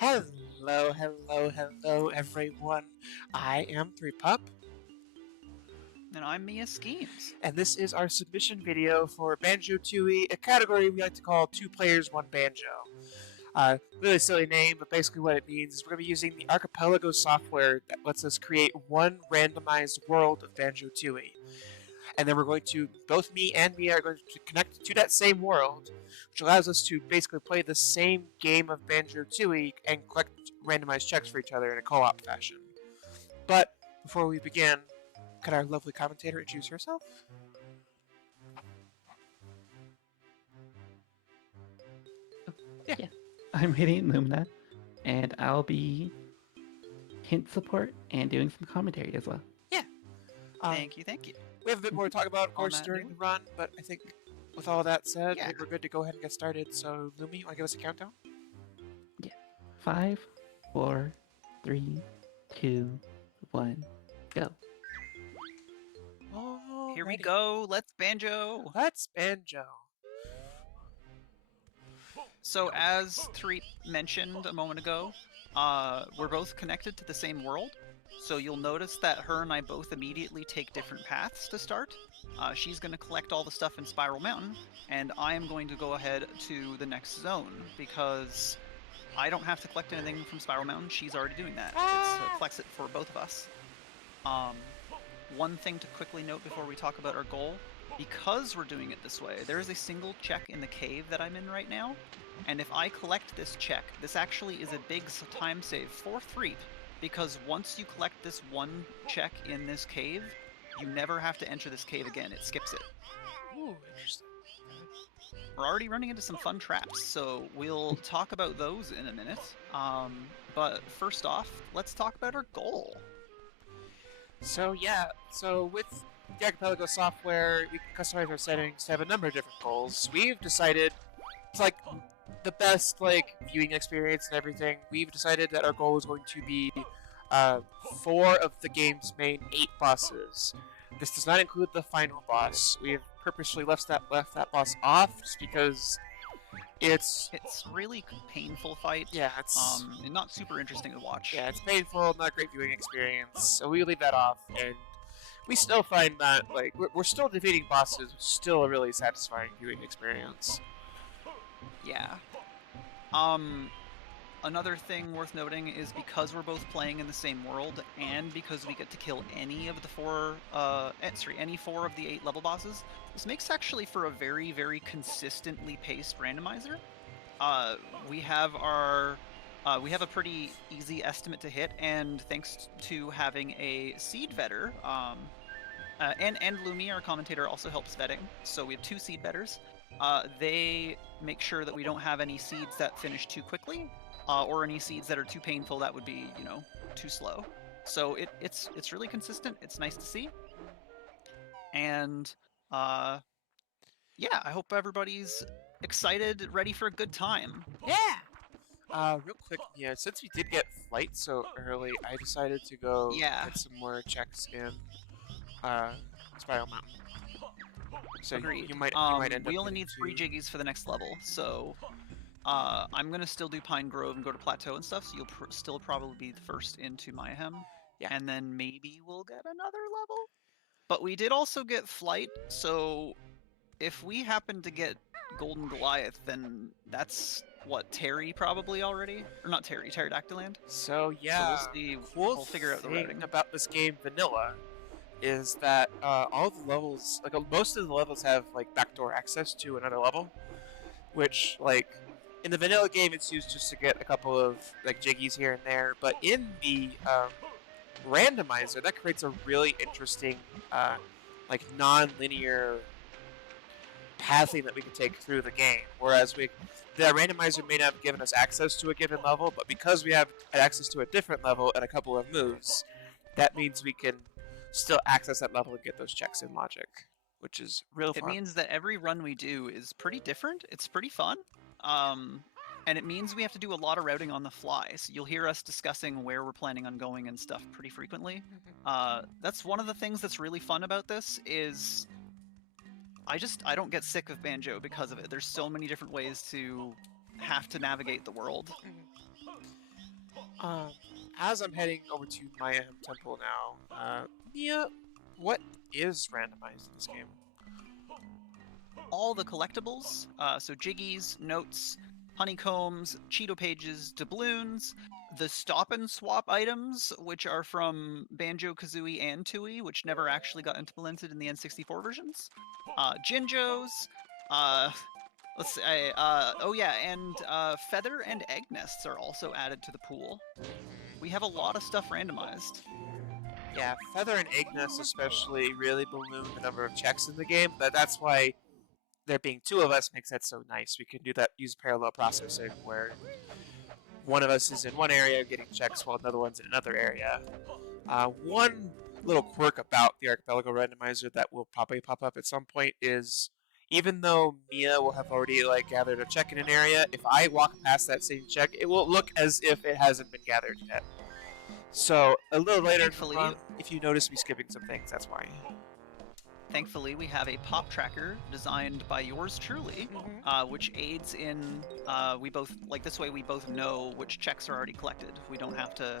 Hello, hello, hello, everyone. I am 3Pup, And I'm Mia Schemes. and this is our submission video for Banjo Tooie, a category we like to call Two Players, One Banjo. Really silly name, but basically what it means is we're going to be using the Archipelago software that lets us create one randomized world of Banjo Tooie. And then we're going to, both me and Mia are going to connect to that same world, which allows us to basically play the same game of Banjo Tooie and collect randomized checks for each other in a co-op fashion. But before we begin, could our lovely commentator introduce herself? Yeah. Yeah, I'm Radiant Lumina, and I'll be hint support and doing some commentary as well. Yeah. Thank you, thank you. We have a bit more to talk about, of On course, that during note, the run, but I think with all that said, I Yeah. think we're good to go ahead and get started. So, Lumi, you want to give us a countdown? Yeah, 5, 4, 3, 2, 1, go. Here we Alrighty. go. Let's banjo. Let's Banjo. So, as Tariq mentioned a moment ago, we're both connected to the same world. So you'll notice that her and I both immediately take different paths to start. She's going to collect all the stuff in Spiral Mountain, and I am going to go ahead to the next zone because I don't have to collect anything from Spiral Mountain. She's already doing that. It collects it for both of us. One thing to quickly note before we talk about our goal, because we're doing it this way, there is a single check in the cave that I'm in right now, and if I collect this check, this actually is a big time save for Threep, because once you collect this one check in this cave, you never have to enter this cave again. It skips it. Ooh, interesting. We're already running into some fun traps, so we'll talk about those in a minute. But first off, let's talk about our goal. So with the Archipelago software, we can customize our settings to have a number of different goals. We've decided it's like the best viewing experience and everything. We've decided that our goal is going to be 4 of the game's main 8 bosses. This does not include the final boss. We have purposely left that boss off just because it's really painful fight. yeah, it's and not super interesting to watch. yeah, it's painful, not a great viewing experience. So we leave that off, and we still find that we're still defeating bosses, still a really satisfying viewing experience. Yeah. Another thing worth noting is because we're both playing in the same world, and because we get to kill any of the 4 of the 8 level bosses, this makes actually for a very, very consistently paced randomizer. We have a pretty easy estimate to hit, and thanks to having a seed vetter, and Lumi, our commentator, also helps vetting. So we have 2 seed vetters. They make sure that we don't have any seeds that finish too quickly, or any seeds that are too painful that would be, too slow. So it's really consistent. It's nice to see. And yeah, I hope everybody's excited, ready for a good time. Yeah. Real quick, yeah, since we did get flight so early, I decided to go get some more checks in Spiral Mountain. So Agreed. you might end up we only getting need 3 to... jiggies for the next level, so I'm gonna still do Pine Grove and go to Plateau and stuff. So you'll still probably be the first into Mayhem, Yeah. and then maybe we'll get another level. But we did also get flight, so if we happen to get Golden Goliath, then that's what, Terry probably already, or not Terry, Pterodactyland. So yeah, So we'll see. cool We'll figure out the thing routing. about this game, vanilla, is that all the levels, most of the levels, have backdoor access to another level, which in the vanilla game it's used just to get a couple of jiggies here and there, but in the randomizer that creates a really interesting non-linear pathing that we can take through the game. Whereas the randomizer may not have given us access to a given level, but because we have access to a different level and a couple of moves, that means we can still access that level and get those checks in logic, which is real fun. It means that every run we do is pretty different. It's pretty fun. And it means we have to do a lot of routing on the fly. So you'll hear us discussing where we're planning on going and stuff pretty frequently. That's one of the things that's really fun about this is I don't get sick of Banjo because of it. There's so many different ways to have to navigate the world. Um, as I'm heading over to Maya Temple now, Mia, what is randomized in this game? All the collectibles, so jiggies, notes, honeycombs, Cheeto pages, doubloons, the stop and swap items, which are from Banjo, Kazooie, and Tooie, which never actually got implemented in the N64 versions, Jinjos, let's say, oh yeah, and feather and egg nests are also added to the pool. We have a lot of stuff randomized. Yeah, Feather and Ignis especially really balloon the number of checks in the game. That's why there being two of us makes that so nice. We can do that, use parallel processing where one of us is in one area getting checks while another one's in another area. One little quirk about the Archipelago randomizer that will probably pop up at some point is even though Mia will have already gathered a check in an area, if I walk past that same check, it will look as if it hasn't been gathered yet. So a little later in the Thankfully- run, if you notice me skipping some things, that's why. Thankfully, we have a pop tracker designed by yours truly, which aids in we both this way we both know which checks are already collected. We don't have to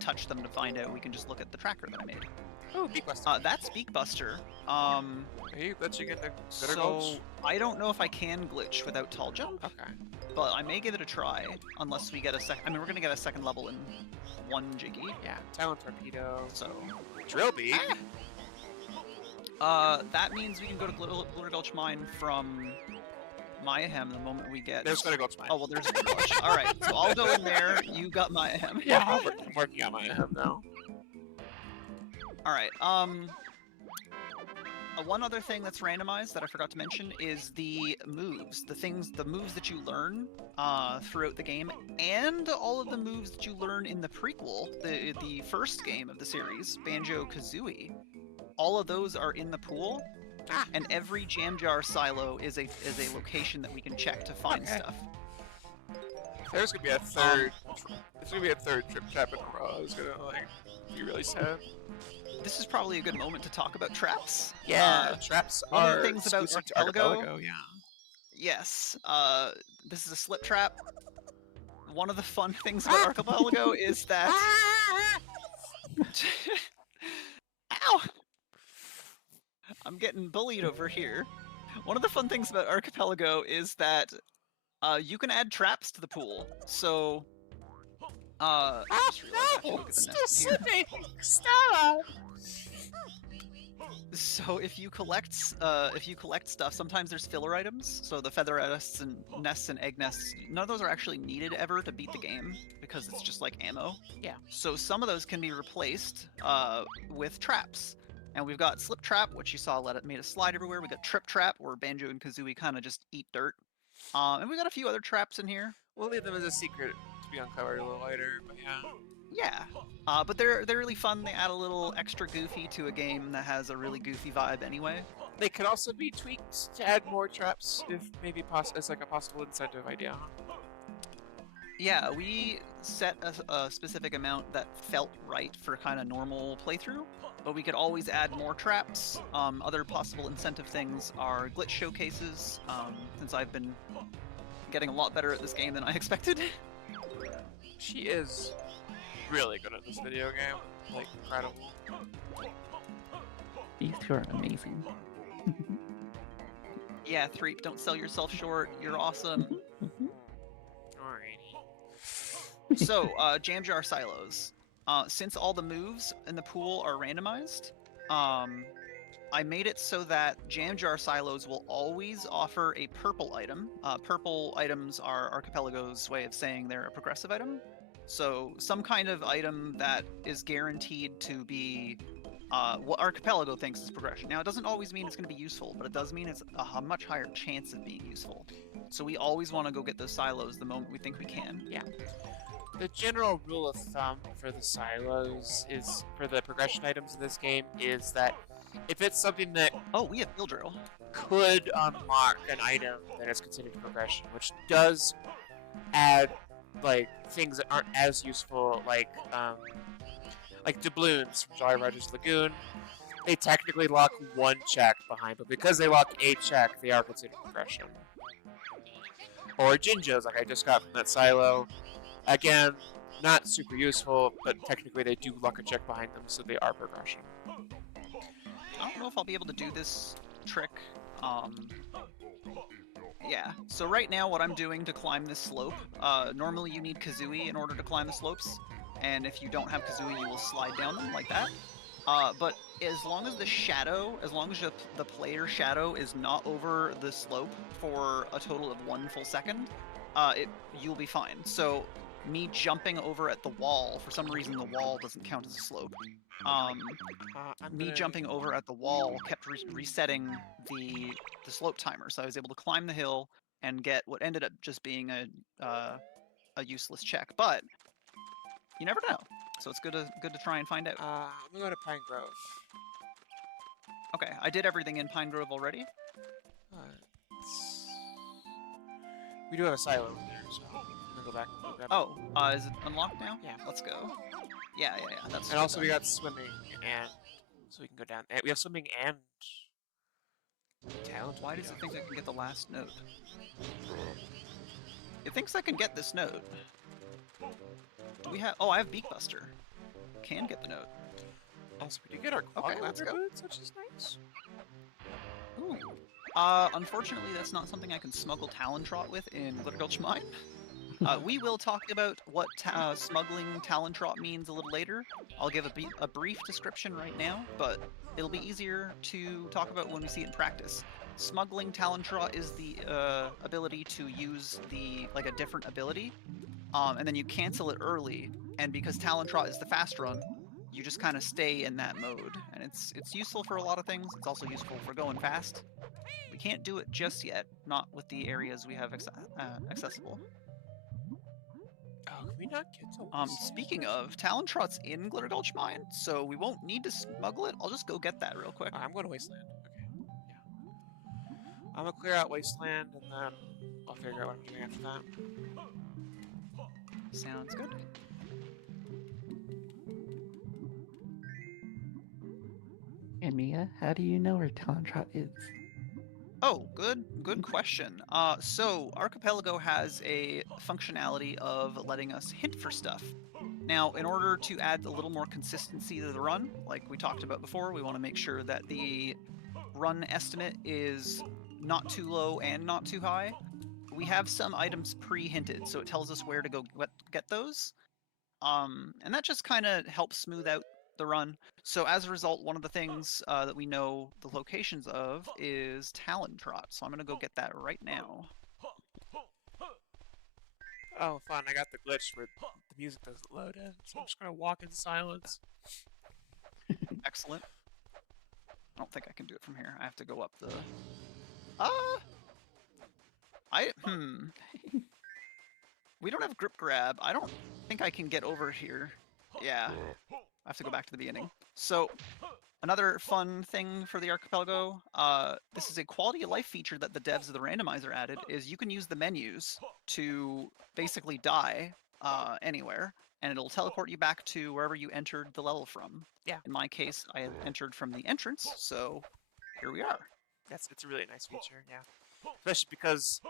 touch them to find out. We can just look at the tracker that I made. Oh, Beakbuster. That's Beakbuster. Are you glitching into Bitter Gulch? I don't know if I can glitch without tall jump, Okay. but I may give it a try unless we get a second. I mean, we're gonna get a second level in one jiggy. Yeah. Talon Torpedo. So Drill Beak. that means we can go to Glitter Gulch Mine from Mayahem the moment we get. There's Glitter Gulch Mine. Oh well, there's Glitter Gulch. All right, so I'll go in there. You got Mayahem. Yeah, I'm working on my hem now. All right. One other thing that's randomized that I forgot to mention is the moves. The moves that you learn throughout the game, and all of the moves that you learn in the prequel, the first game of the series, Banjo-Kazooie. All of those are in the pool, and every jam jar silo is a location that we can check to find stuff. There's gonna be a third. It's gonna be a third trip trap in a row. It's gonna be really sad. This is probably a good moment to talk about traps. Yeah, traps one of are the things about exclusive to Archipelago. Yeah. Yes. This is a slip trap. One of the fun things about Archipelago is that. Ow! I'm getting bullied over here. One of the fun things about Archipelago is that you can add traps to the pool. So, I just realized I have to look at the nest here. Stop! So if you collect stuff, sometimes there's filler items. So the feather nests and egg nests, none of those are actually needed ever to beat the game because it's just like ammo. Yeah. So some of those can be replaced with traps. And we've got Slip Trap, which you saw made a slide everywhere. We got Trip Trap, where Banjo and Kazooie kind of just eat dirt. And we got a few other traps in here. We'll leave them as a secret to be uncovered a little later, but yeah. Yeah. But they're really fun. They add a little extra goofy to a game that has a really goofy vibe anyway. They could also be tweaked to add more traps if maybe as a possible incentive idea. Yeah, we set a specific amount that felt right for kind of normal playthrough, but we could always add more traps. Other possible incentive things are glitch showcases, since I've been getting a lot better at this game than I expected. She is really good at this video game. Incredible. These two are amazing. Yeah, Threep, don't sell yourself short. You're awesome. Alrighty. So, jam jar silos. Since all the moves in the pool are randomized, I made it so that jam jar silos will always offer a purple item. Purple items are Archipelago's way of saying they're a progressive item. So some kind of item that is guaranteed to be what Archipelago thinks is progression. Now, it doesn't always mean it's going to be useful, but it does mean it's a much higher chance of being useful. So we always want to go get those silos the moment we think we can. Yeah. The general rule of thumb for the silos is, for the progression items in this game, is that if it's something that Oh, we have field drill. could unlock an item, then it's considered progression, which does add things that aren't as useful, like doubloons from Jolly Roger's Lagoon. They technically lock one check behind, but because they lock a check, they are considered progression. Or Jinjos, like I just got from that silo. Again, not super useful, but technically they do luck a check behind them, so they are progression. I don't know if I'll be able to do this trick. Yeah, so right now what I'm doing to climb this slope, normally you need Kazooie in order to climb the slopes, and if you don't have Kazooie, you will slide down them like that. But as long as the player shadow is not over the slope for a total of 1 full second, you'll be fine. So me jumping over at the wall, for some reason the wall doesn't count as a slope. Me jumping over at the wall kept resetting the slope timer, so I was able to climb the hill and get what ended up just being a useless check. But you never know, so it's good to try and find out. I'm gonna go to Pine Grove. Okay, I did everything in Pine Grove already. We do have a silo in there, so I'm gonna go back and grab it. Oh, is it unlocked now? Yeah. Let's go. Yeah, that's And also good we then. got swimming, and so we can go down. And we have swimming and talent. Why does it think I can get the last note? It thinks I can get this note. Do we have... Oh, I have Beakbuster. Can get the note. Also, we did get our Okay, let's go. boots, which is nice. Ooh. Unfortunately, that's not something I can smuggle Talon Trot with in Glittergulch Mine. We will talk about what smuggling Talon Trot means a little later. I'll give a brief description right now, but it'll be easier to talk about when we see it in practice. Smuggling Talon Trot is the ability to use a different ability, and then you cancel it early. And because Talon Trot is the fast run, you just kind of stay in that mode, and it's useful for a lot of things. It's also useful for going fast. We can't do it just yet, not with the areas we have accessible. Oh, can we not get to Speaking of, Talon Trot's in Glittergulch Mine, so we won't need to smuggle it. I'll just go get that real quick. I'm going to Wasteland. Okay. Yeah. I'm gonna clear out Wasteland, and then I'll figure out what I'm doing after that. Sounds good. And Mia, how do you know where Talontrot is? Oh, good question. So Archipelago has a functionality of letting us hint for stuff. Now, in order to add a little more consistency to the run, like we talked about before, we want to make sure that the run estimate is not too low and not too high. We have some items pre-hinted, so it tells us where to go get those. And that just kind of helps smooth out the run. So as a result, one of the things that we know the locations of is Talon Trot. So I'm going to go get that right now. Oh, fun! I got the glitch where the music doesn't load in, so I'm just gonna walk in silence. Excellent. I don't think I can do it from here. I have to go up the... We don't have grip grab. I don't think I can get over here. Yeah. I have to go back to the beginning. So, another fun thing for the Archipelago, this is a quality of life feature that the devs of the randomizer added, is you can use the menus to basically die anywhere, and it'll teleport you back to wherever you entered the level from. Yeah. In my case, I have entered from the entrance, so here we are. It's a really nice feature, yeah. Especially because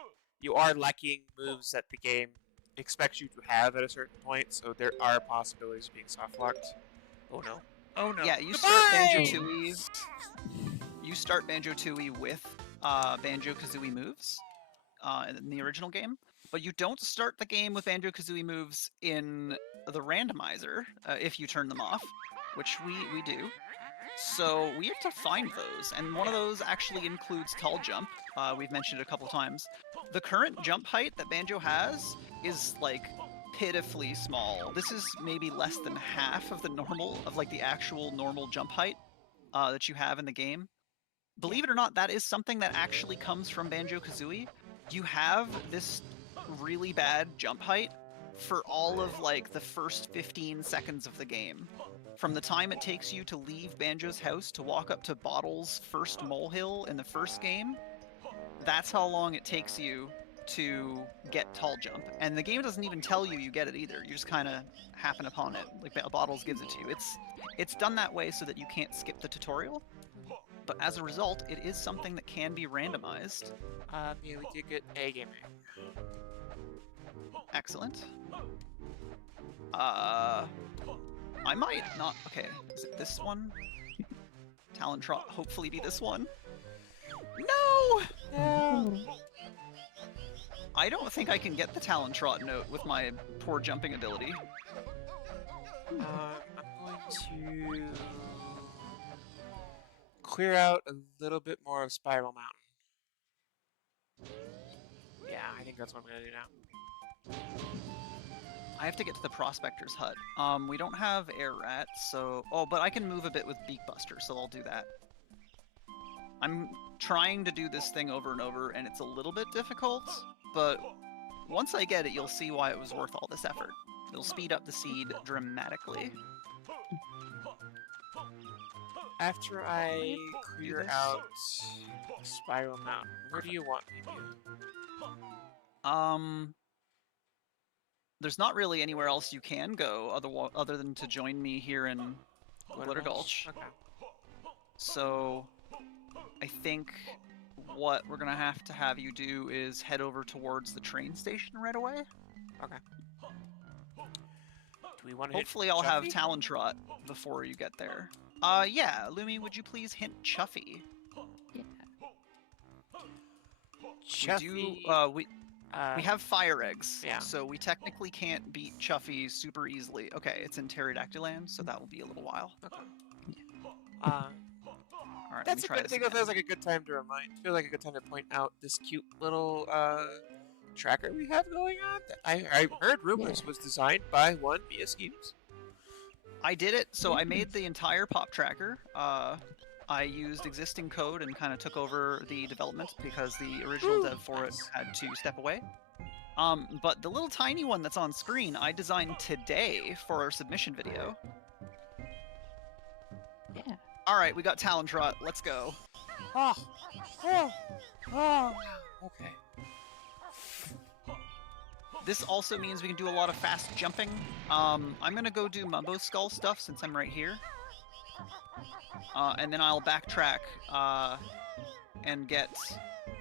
you are lacking moves that the game expects you to have at a certain point, so there are possibilities of being soft locked. Oh no. Oh no. Yeah, you Goodbye! start Banjo Tooie with Banjo Kazooie moves in the original game, but you don't start the game with Banjo Kazooie moves in the randomizer if you turn them off, which we do. So we have to find those, and one of those actually includes Tall Jump. We've mentioned it a couple times. The current jump height that Banjo has is like pitifully small. This is maybe less than half of the actual normal jump height that you have in the game. Believe it or not, that is something that actually comes from Banjo-Kazooie. You have this really bad jump height for all of like the first 15 seconds of the game. From the time it takes you to leave Banjo's house to walk up to Bottle's first molehill in the first game, that's how long it takes you to get Tall Jump. And the game doesn't even tell you get it either. You just kind of happen upon it. Like Bottles gives it to you. It's done that way so that you can't skip the tutorial. But as a result, it is something that can be randomized. Yeah, we did get a gaming. Excellent. I might not. Okay, is it this one? Talon Trot, hopefully be this one. No! No. I don't think I can get the Talon Trot note with my poor jumping ability. I'm going to clear out a little bit more of Spiral Mountain. Yeah, I think that's what I'm gonna do now. I have to get to the Prospector's hut. We don't have Air Rat, so... Oh, but I can move a bit with Beak Buster, so I'll do that. I'm trying to do this thing over and over, and it's a little bit difficult, but once I get it, you'll see why it was worth all this effort. It'll speed up the seed dramatically. After I Do clear this. out Spiral Mountain, where do you want me to? There's not really anywhere else you can go other than to join me here in Glitter Gulch. Okay. So I think what we're gonna have you do is head over towards the train station right away. Okay. Do we want to Hopefully I'll have Chuffy? Talon Trot before you get there. Yeah, Lumi, would you please hint Chuffy? Yeah. Chuffy. We have fire eggs, yeah. so we technically can't beat Chuffy super easily. Okay, it's in Pterodactyland, so that will be a little while. Okay. All right, That's a let me try good. I this think that again. feels like a good time to remind. Feels like a good time to point out this cute little tracker we have going on. That I heard rumors was designed by one Mia Schemes. I did it, so I made the entire pop tracker. I used existing code and kind of took over the development because the original dev for it had to step away. But the little tiny one that's on screen, I designed today for our submission video. Yeah. All right, we got Talon Trot. Let's go. Oh. Okay. This also means we can do a lot of fast jumping. I'm gonna go do Mumbo Skull stuff since I'm right here. And then I'll backtrack and get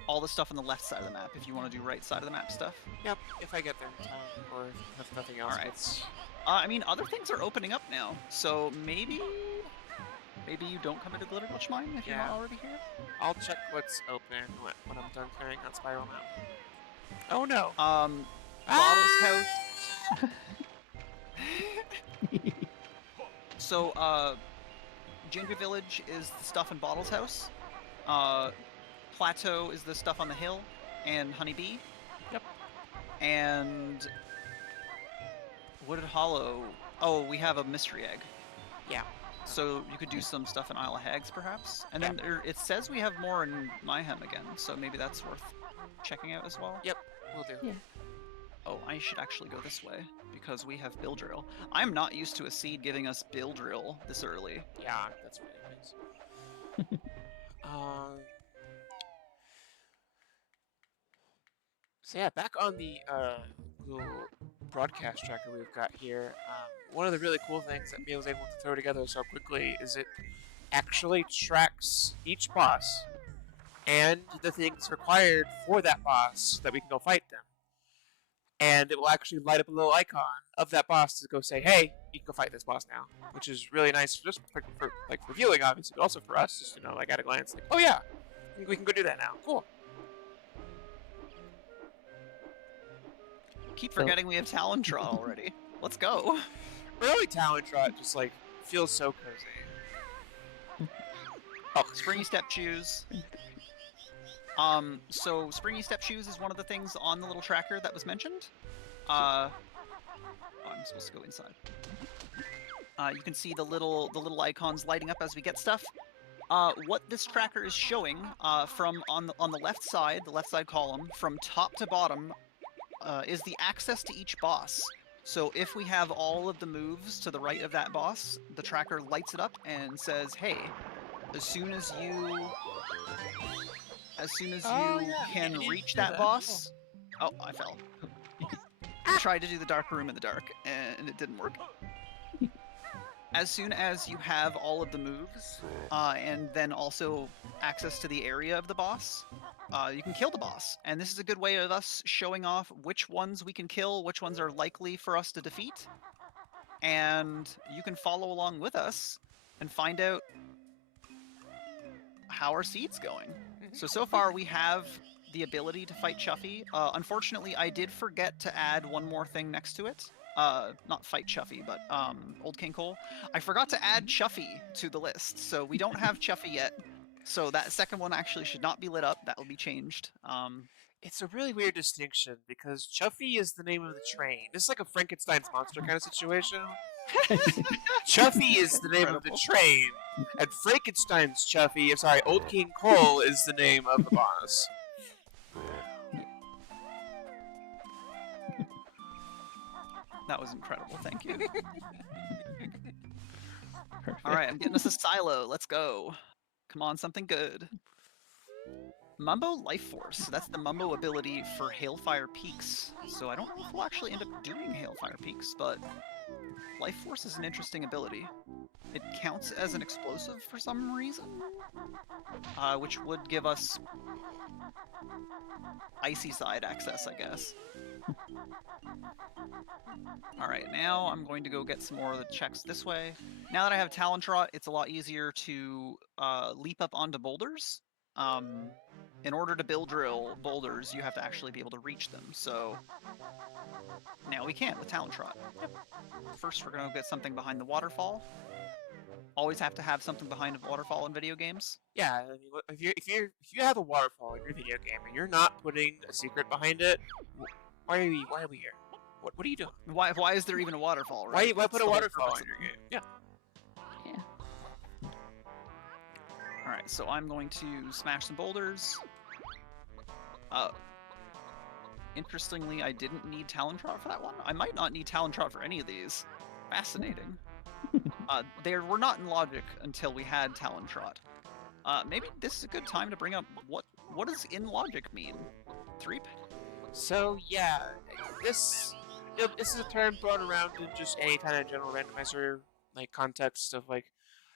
all the stuff on the left side of the map if you want to do right side of the map stuff. Yep. If I get there in time, or if nothing else. All right. Gets... I mean, other things are opening up now, so maybe you don't come into Glitter Gulch Mine if you're not already here. I'll check what's open when I'm done clearing out Spiral Mountain. Oh no. Bottle's house. So, Ginger Village is the stuff in Bottle's house. Plateau is the stuff on the hill, and Honeybee. Yep. And Wooded Hollow. Oh, we have a mystery egg. Yeah. So you could do some stuff in Isle of Hags, perhaps. And then it says we have more in Mayhem again, so maybe that's worth checking out as well. Yep. We'll do. Yeah. Oh, I should actually go this way because we have Bill Drill. I'm not used to a seed giving us Bill Drill this early. Yeah, that's really nice. So yeah, back on the little broadcast tracker we've got here. One of the really cool things that Mia was able to throw together so quickly is it actually tracks each boss and the things required for that boss so that we can go fight them. And it will actually light up a little icon of that boss to go say, "Hey, you can go fight this boss now," which is really nice, just for viewing, obviously, but also for us, just like at a glance, like, "Oh yeah, we can go do that now." Cool. Keep forgetting we have Talon Trot already. Let's go. Early Talon Trot just feels so cozy. Oh, Springy Step Shoes. So Springy Step Shoes is one of the things on the little tracker that was mentioned. Oh, I'm supposed to go inside. You can see the little icons lighting up as we get stuff. What this tracker is showing from on the left side column, from top to bottom, is the access to each boss. So if we have all of the moves to the right of that boss, the tracker lights it up and says, "Hey, as soon as you can reach that boss." Oh, I fell. I tried to do the dark room in the dark, and it didn't work. As soon as you have all of the moves, and then also access to the area of the boss, you can kill the boss. And this is a good way of us showing off which ones we can kill, which ones are likely for us to defeat. and you can follow along with us and find out how our seed's going. So far we have the ability to fight Chuffy. Unfortunately, I did forget to add one more thing next to it. Not fight Chuffy, but Old King Cole. I forgot to add Chuffy to the list, so we don't have Chuffy yet. So that second one actually should not be lit up. That will be changed. It's a really weird distinction because Chuffy is the name of the train. This is like a Frankenstein's monster kind of situation. Chuffy is the name of the train, and Frankenstein's Chuffy, Old King Cole is the name of the boss. That was incredible. Thank you. Perfect. All right, I'm getting us a silo. Let's go. Come on, something good. Mumbo Life Force. That's the Mumbo ability for Hailfire Peaks. So I don't know if we'll actually end up doing Hailfire Peaks, but Life Force is an interesting ability. It counts as an explosive for some reason, which would give us icy side access, I guess. Alright, now I'm going to go get some more of the checks this way. Now that I have Talon Trot, it's a lot easier to leap up onto boulders. In order to build drill boulders, you have to actually be able to reach them, so now we can with Talon Trot. First, we're going to get something behind the waterfall. Always have to have something behind a waterfall in video games. Yeah, I mean, if you have a waterfall in your video game and you're not putting a secret behind it, why are we here? What are you doing? Why is there even a waterfall, right? Why put a waterfall in your game? Yeah. Yeah. Alright, so I'm going to smash some boulders. Interestingly, I didn't need Talon Trot for that one. I might not need Talon Trot for any of these. Fascinating. They were not in logic until we had Talon Trot. Maybe this is a good time to bring up what does in logic mean? Threep? So yeah, this is a term thrown around in just any kind of general randomizer like context of like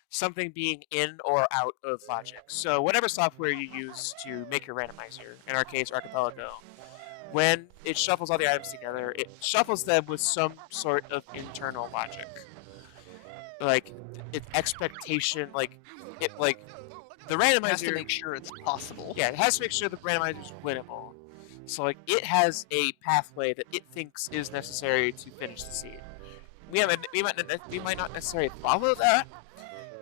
something being in or out of logic. So whatever software you use to make your randomizer, in our case Archipelago, when it shuffles all the items together, it shuffles them with some sort of internal logic. Like expectation, the randomizer It has to make sure it's possible. Yeah, it has to make sure the randomizer is winnable. So like it has a pathway that it thinks is necessary to finish the seed. We might not necessarily follow that.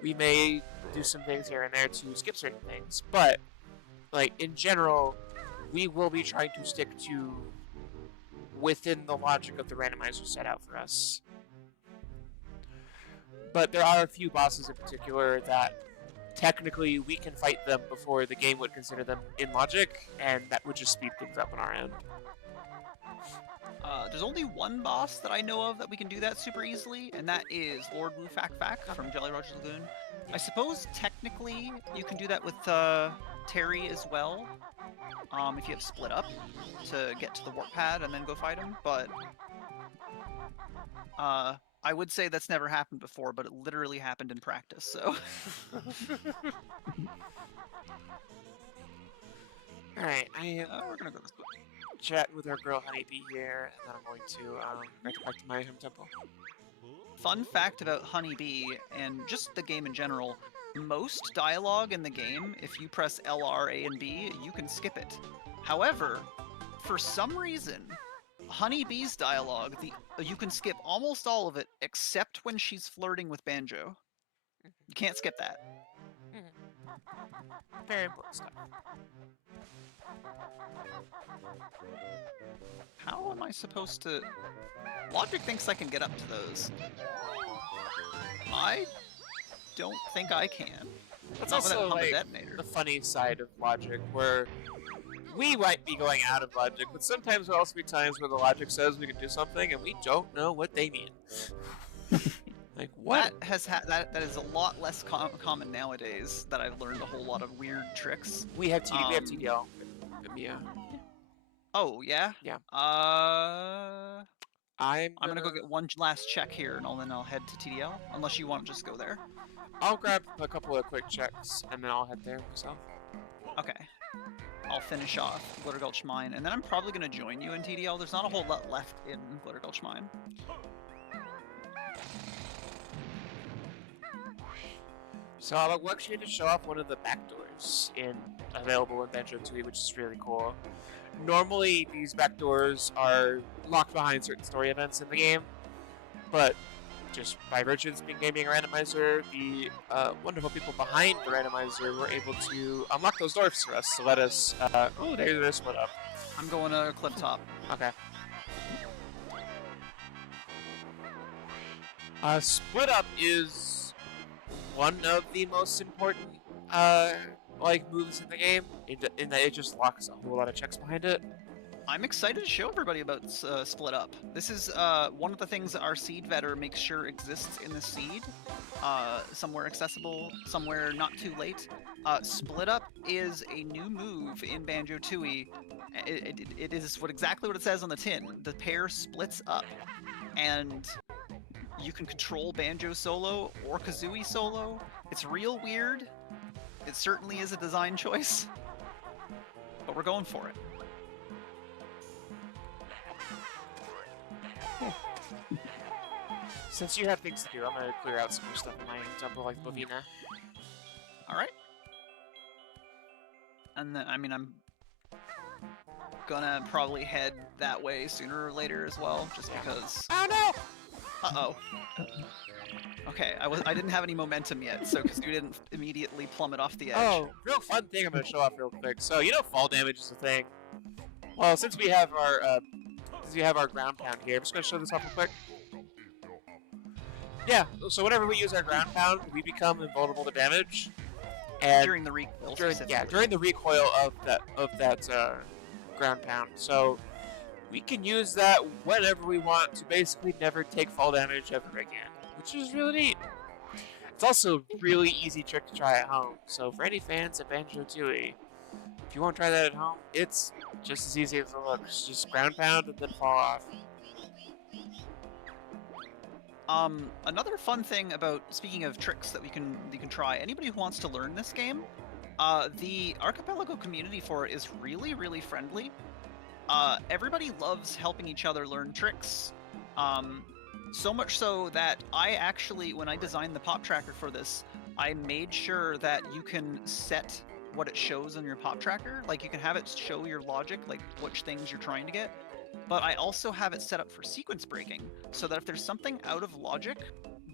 We may do some things here and there to skip certain things, but like in general, we will be trying to stick to within the logic of the randomizer set out for us. But there are a few bosses in particular that technically we can fight them before the game would consider them in logic, and that would just speed things up on our end. There's only one boss that I know of that we can do that super easily, and that is Lord Wu Fak Fak from Jolly Roger Lagoon. I suppose technically you can do that with Terry as well, if you have split up to get to the warp pad and then go fight him, but I would say that's never happened before, but it literally happened in practice, so. Alright, we're gonna go this way. Chat with our girl Honeybee here, and then I'm going to get back to my home temple. Fun fact about Honeybee, and just the game in general, most dialogue in the game, if you press LR, A, and B, you can skip it. However, for some reason, Honeybee's dialogue, you can skip almost all of it, except when she's flirting with Banjo. You can't skip that. Very important stuff. How am I supposed to... Logic thinks I can get up to those. I don't think I can. That's Not without also Humble like Detonator. the funny side of logic, where we might be going out of logic, but sometimes there'll also be times where the logic says we can do something and we don't know what they mean. Like what? That is a lot less common nowadays. That I've learned a whole lot of weird tricks. We have TDL. Yeah. Oh yeah. Yeah. I'm gonna go get one last check here, and then I'll head to TDL. Unless you want to just go there. I'll grab a couple of quick checks and then I'll head there myself. Okay. I'll finish off Glitter Gulch Mine, and then I'm probably gonna join you in TDL. There's not a whole lot left in Glitter Gulch Mine. So I'm actually going to show off one of the backdoors available in Banjo Tooie, which is really cool. Normally, these backdoors are locked behind certain story events in the game, but just by virtue of this being gaming randomizer, the wonderful people behind the randomizer were able to unlock those doors for us to let us. Oh, there's split up. I'm going to cliff top. Okay. Split up is one of the most important moves in the game, in that it just locks a whole lot of checks behind it. I'm excited to show everybody about Split Up. This is one of the things our seed vetter makes sure exists in the seed. Somewhere accessible, somewhere not too late. Split Up is a new move in Banjo Tooie. It is exactly what it says on the tin. The pair splits up, and you can control Banjo solo or Kazooie solo. It's real weird. It certainly is a design choice, but we're going for it. Since you have things to do, I'm gonna clear out some more stuff in my temple like Bovina. Alright. And then, I mean, I'm gonna probably head that way sooner or later as well, just because... Oh no! Uh-oh. Okay, I didn't have any momentum yet, so Kazoo didn't immediately plummet off the edge. Oh, real fun thing I'm gonna show off real quick. So, you know fall damage is a thing. Well, since we have our ground pound here, I'm just gonna show this off real quick. Yeah, so whenever we use our ground pound, we become invulnerable to damage. And During the recoil, during the recoil of that ground pound. So we can use that whenever we want to basically never take fall damage ever again, which is really neat. It's also a really easy trick to try at home. So for any fans of Banjo Tooie, if you want to try that at home, it's just as easy as it looks. Just ground pound and then fall off. Another fun thing about, speaking of tricks that you can try, anybody who wants to learn this game, the Archipelago community for it is really, really friendly. Everybody loves helping each other learn tricks. So much so that I actually, when I designed the pop tracker for this, I made sure that you can set what it shows on your pop tracker. Like, you can have it show your logic, like which things you're trying to get. But I also have it set up for sequence breaking, so that if there's something out of logic,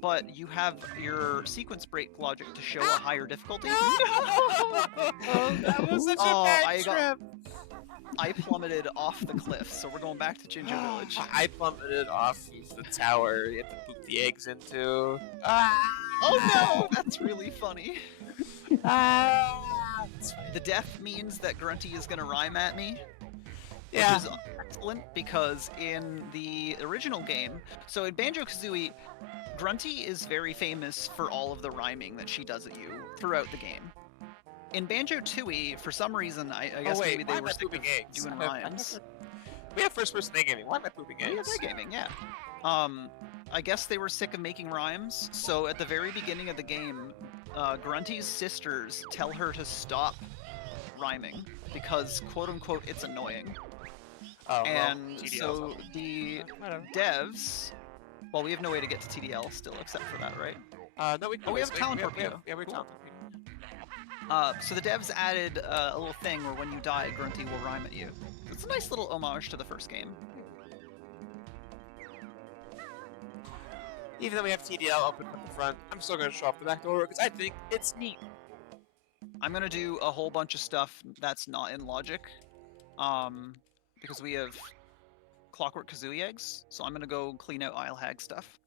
but you have your sequence break logic to show a higher difficulty. Oh, that was such a bad trip. I plummeted off the cliff, so we're going back to Jinjo Village. I plummeted off of the tower you had to poop the eggs into. Oh no! That's really funny. That's funny. The death means that Grunty is going to rhyme at me. Yeah. Which is excellent, because in the original game, so in Banjo-Kazooie, Grunty is very famous for all of the rhyming that she does at you throughout the game. In Banjo-Tooie, for some reason, I guess maybe they were sick of doing rhymes. We have first-person gaming. Why am I pooping eggs? Yeah, gaming, yeah. I guess they were sick of making rhymes, so at the very beginning of the game, Grunty's sisters tell her to stop rhyming, because, quote-unquote, it's annoying. Oh, And well, so the devs, well, we have no way to get to TDL still, except for that, right? No, we we have talent torpedo. Yeah, we have Cool. talent. So the devs added a little thing where when you die, Grunty will rhyme at you. It's a nice little homage to the first game. Even though we have TDL open up the front, I'm still going to show off the back door because I think it's neat. I'm gonna do a whole bunch of stuff that's not in logic, because we have Clockwork Kazooie eggs, so I'm gonna go clean out Isle Hag stuff.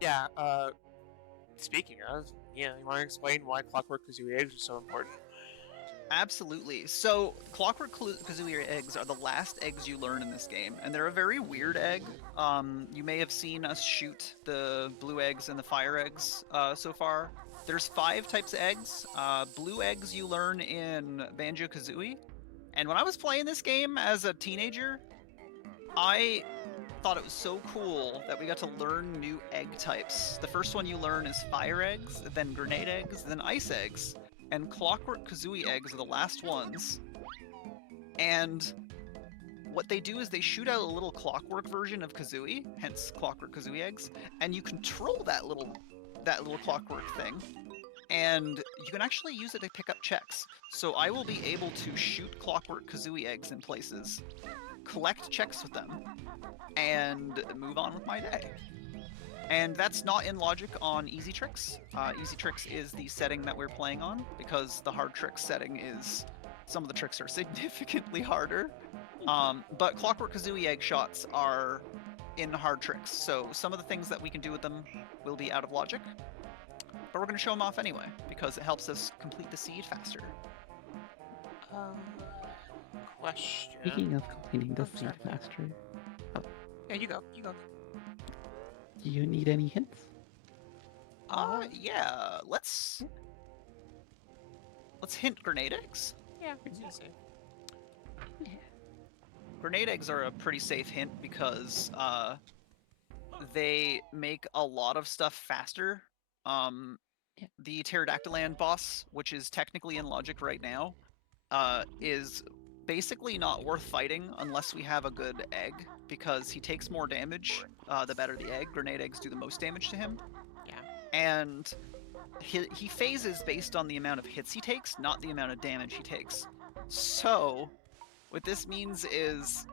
Yeah, speaking of, yeah, you want to explain why Clockwork Kazooie eggs are so important? Absolutely. So, Clockwork Kazooie eggs are the last eggs you learn in this game, and they're a very weird egg. You may have seen us shoot the blue eggs and the fire eggs so far. There's 5 types of eggs. Blue eggs you learn in Banjo-Kazooie. And when I was playing this game as a teenager, I thought it was so cool that we got to learn new egg types. The first one you learn is fire eggs, then grenade eggs, then ice eggs. And Clockwork Kazooie eggs are the last ones. And what they do is they shoot out a little clockwork version of Kazooie, hence clockwork Kazooie eggs, and you control that little clockwork thing, and you can actually use it to pick up checks. So I will be able to shoot clockwork Kazooie eggs in places, collect checks with them, and move on with my day. And that's not in logic on Easy Tricks. Easy Tricks is the setting that we're playing on, because the hard tricks setting is, some of the tricks are significantly harder. But Clockwork Kazooie egg shots are in hard tricks, so some of the things that we can do with them will be out of logic. But we're going to show them off anyway, because it helps us complete the seed faster. Question. Speaking of completing the Oh, seed sorry. faster, Yeah, you go. You go. do you need any hints? Yeah, let's hint grenade eggs. Yeah, we can do the same. Grenade eggs are a pretty safe hint because they make a lot of stuff faster. The Pterodactyland boss, which is technically in logic right now, is basically not worth fighting unless we have a good egg, because he takes more damage the better the egg. Grenade eggs do the most damage to him. Yeah. And he phases based on the amount of hits he takes, not the amount of damage he takes. So, what this means is,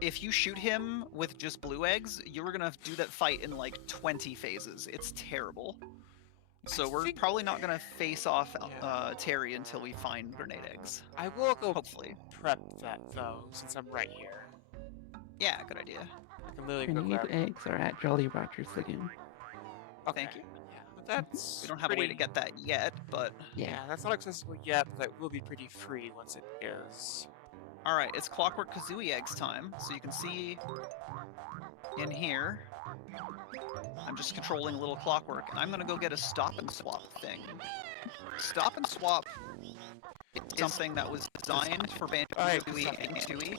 if you shoot him with just blue eggs, you're gonna do that fight in like 20 phases. It's terrible. So we're probably not gonna face off Terry until we find grenade eggs. I will go Hopefully. prep that though, since I'm right here. Yeah, good idea. I can literally go Grenade grab. eggs are at Jolly Roger's Lagoon. Okay. Thank you. Yeah, but that's We don't have a way to get that yet, but Yeah, that's not accessible yet, but that will be pretty free once it is. all right, it's Clockwork Kazooie eggs time. So you can see in here, I'm just controlling a little clockwork, and I'm gonna go get a stop and swap thing. Stop and swap is something that was designed for Banjo, Alright, Tooie, Chuffy. and Tooie.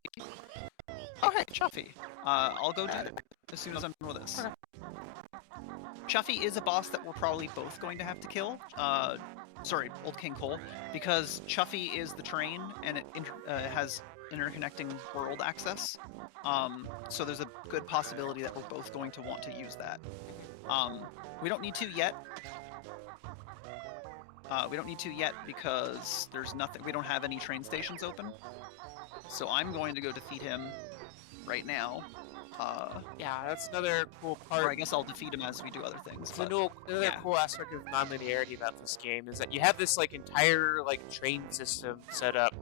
Oh hey, Chuffy. I'll go do that as soon as I'm done with this. Okay. Chuffy is a boss that we're probably both going to have to kill. Sorry, Old King Cole, because Chuffy is the train and it has interconnecting world access. So there's a good possibility that we're both going to want to use that. We don't need to yet. We don't need to yet because there's nothing. We don't have any train stations open. So I'm going to go defeat him right now. Yeah, that's another cool Or I part. guess I'll defeat him as we do other things. It's but- another yeah. cool aspect of non-linearity about this game is that you have this like entire like train system set up.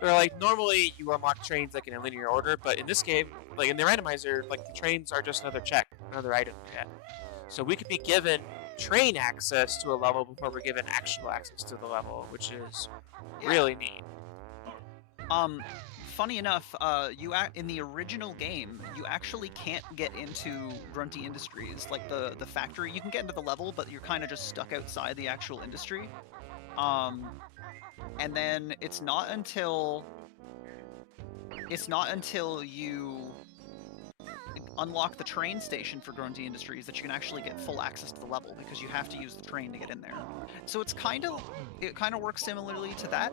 Where like normally you unlock trains like in a linear order, but in this game, like in the randomizer, like the trains are just another check, another item to get. So we could be given train access to a level before we're given actual access to the level, which is Yeah. really neat. Funny enough, in the original game, you actually can't get into Grunty Industries, like the factory. You can get into the level, but you're kind of just stuck outside the actual industry. And then it's not until you unlock the train station for Grunty Industries that you can actually get full access to the level, because you have to use the train to get in there. So it kind of works similarly to that,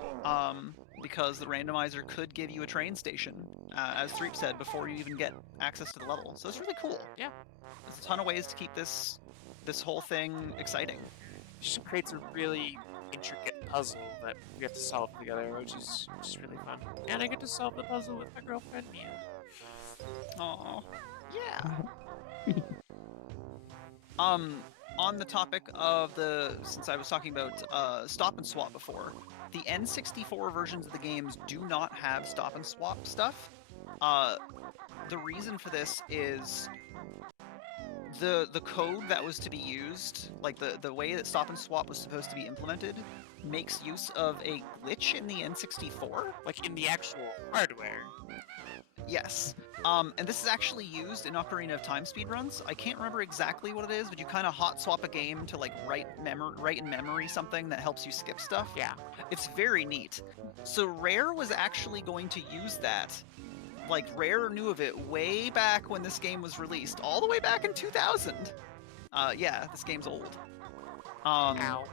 because the randomizer could give you a train station, as Threep said, before you even get access to the level. So it's really cool. Yeah. There's a ton of ways to keep this whole thing exciting. It just creates a really intricate puzzle that we have to solve together, which is really fun. And I get to solve the puzzle with my girlfriend Mia. Oh, yeah. On the topic of since I was talking about stop and swap before, the N64 versions of the games do not have stop and swap stuff. The reason for this is the code that was to be used, like the way that stop and swap was supposed to be implemented, makes use of a glitch in the N64. Like in the actual hardware. Yes. And this is actually used in Ocarina of Time speedruns. I can't remember exactly what it is, but you kind of hot swap a game to like write in memory something that helps you skip stuff. Yeah. It's very neat. So Rare was actually going to use that. Like, Rare knew of it way back when this game was released, all the way back in 2000. Yeah, this game's old. Ow.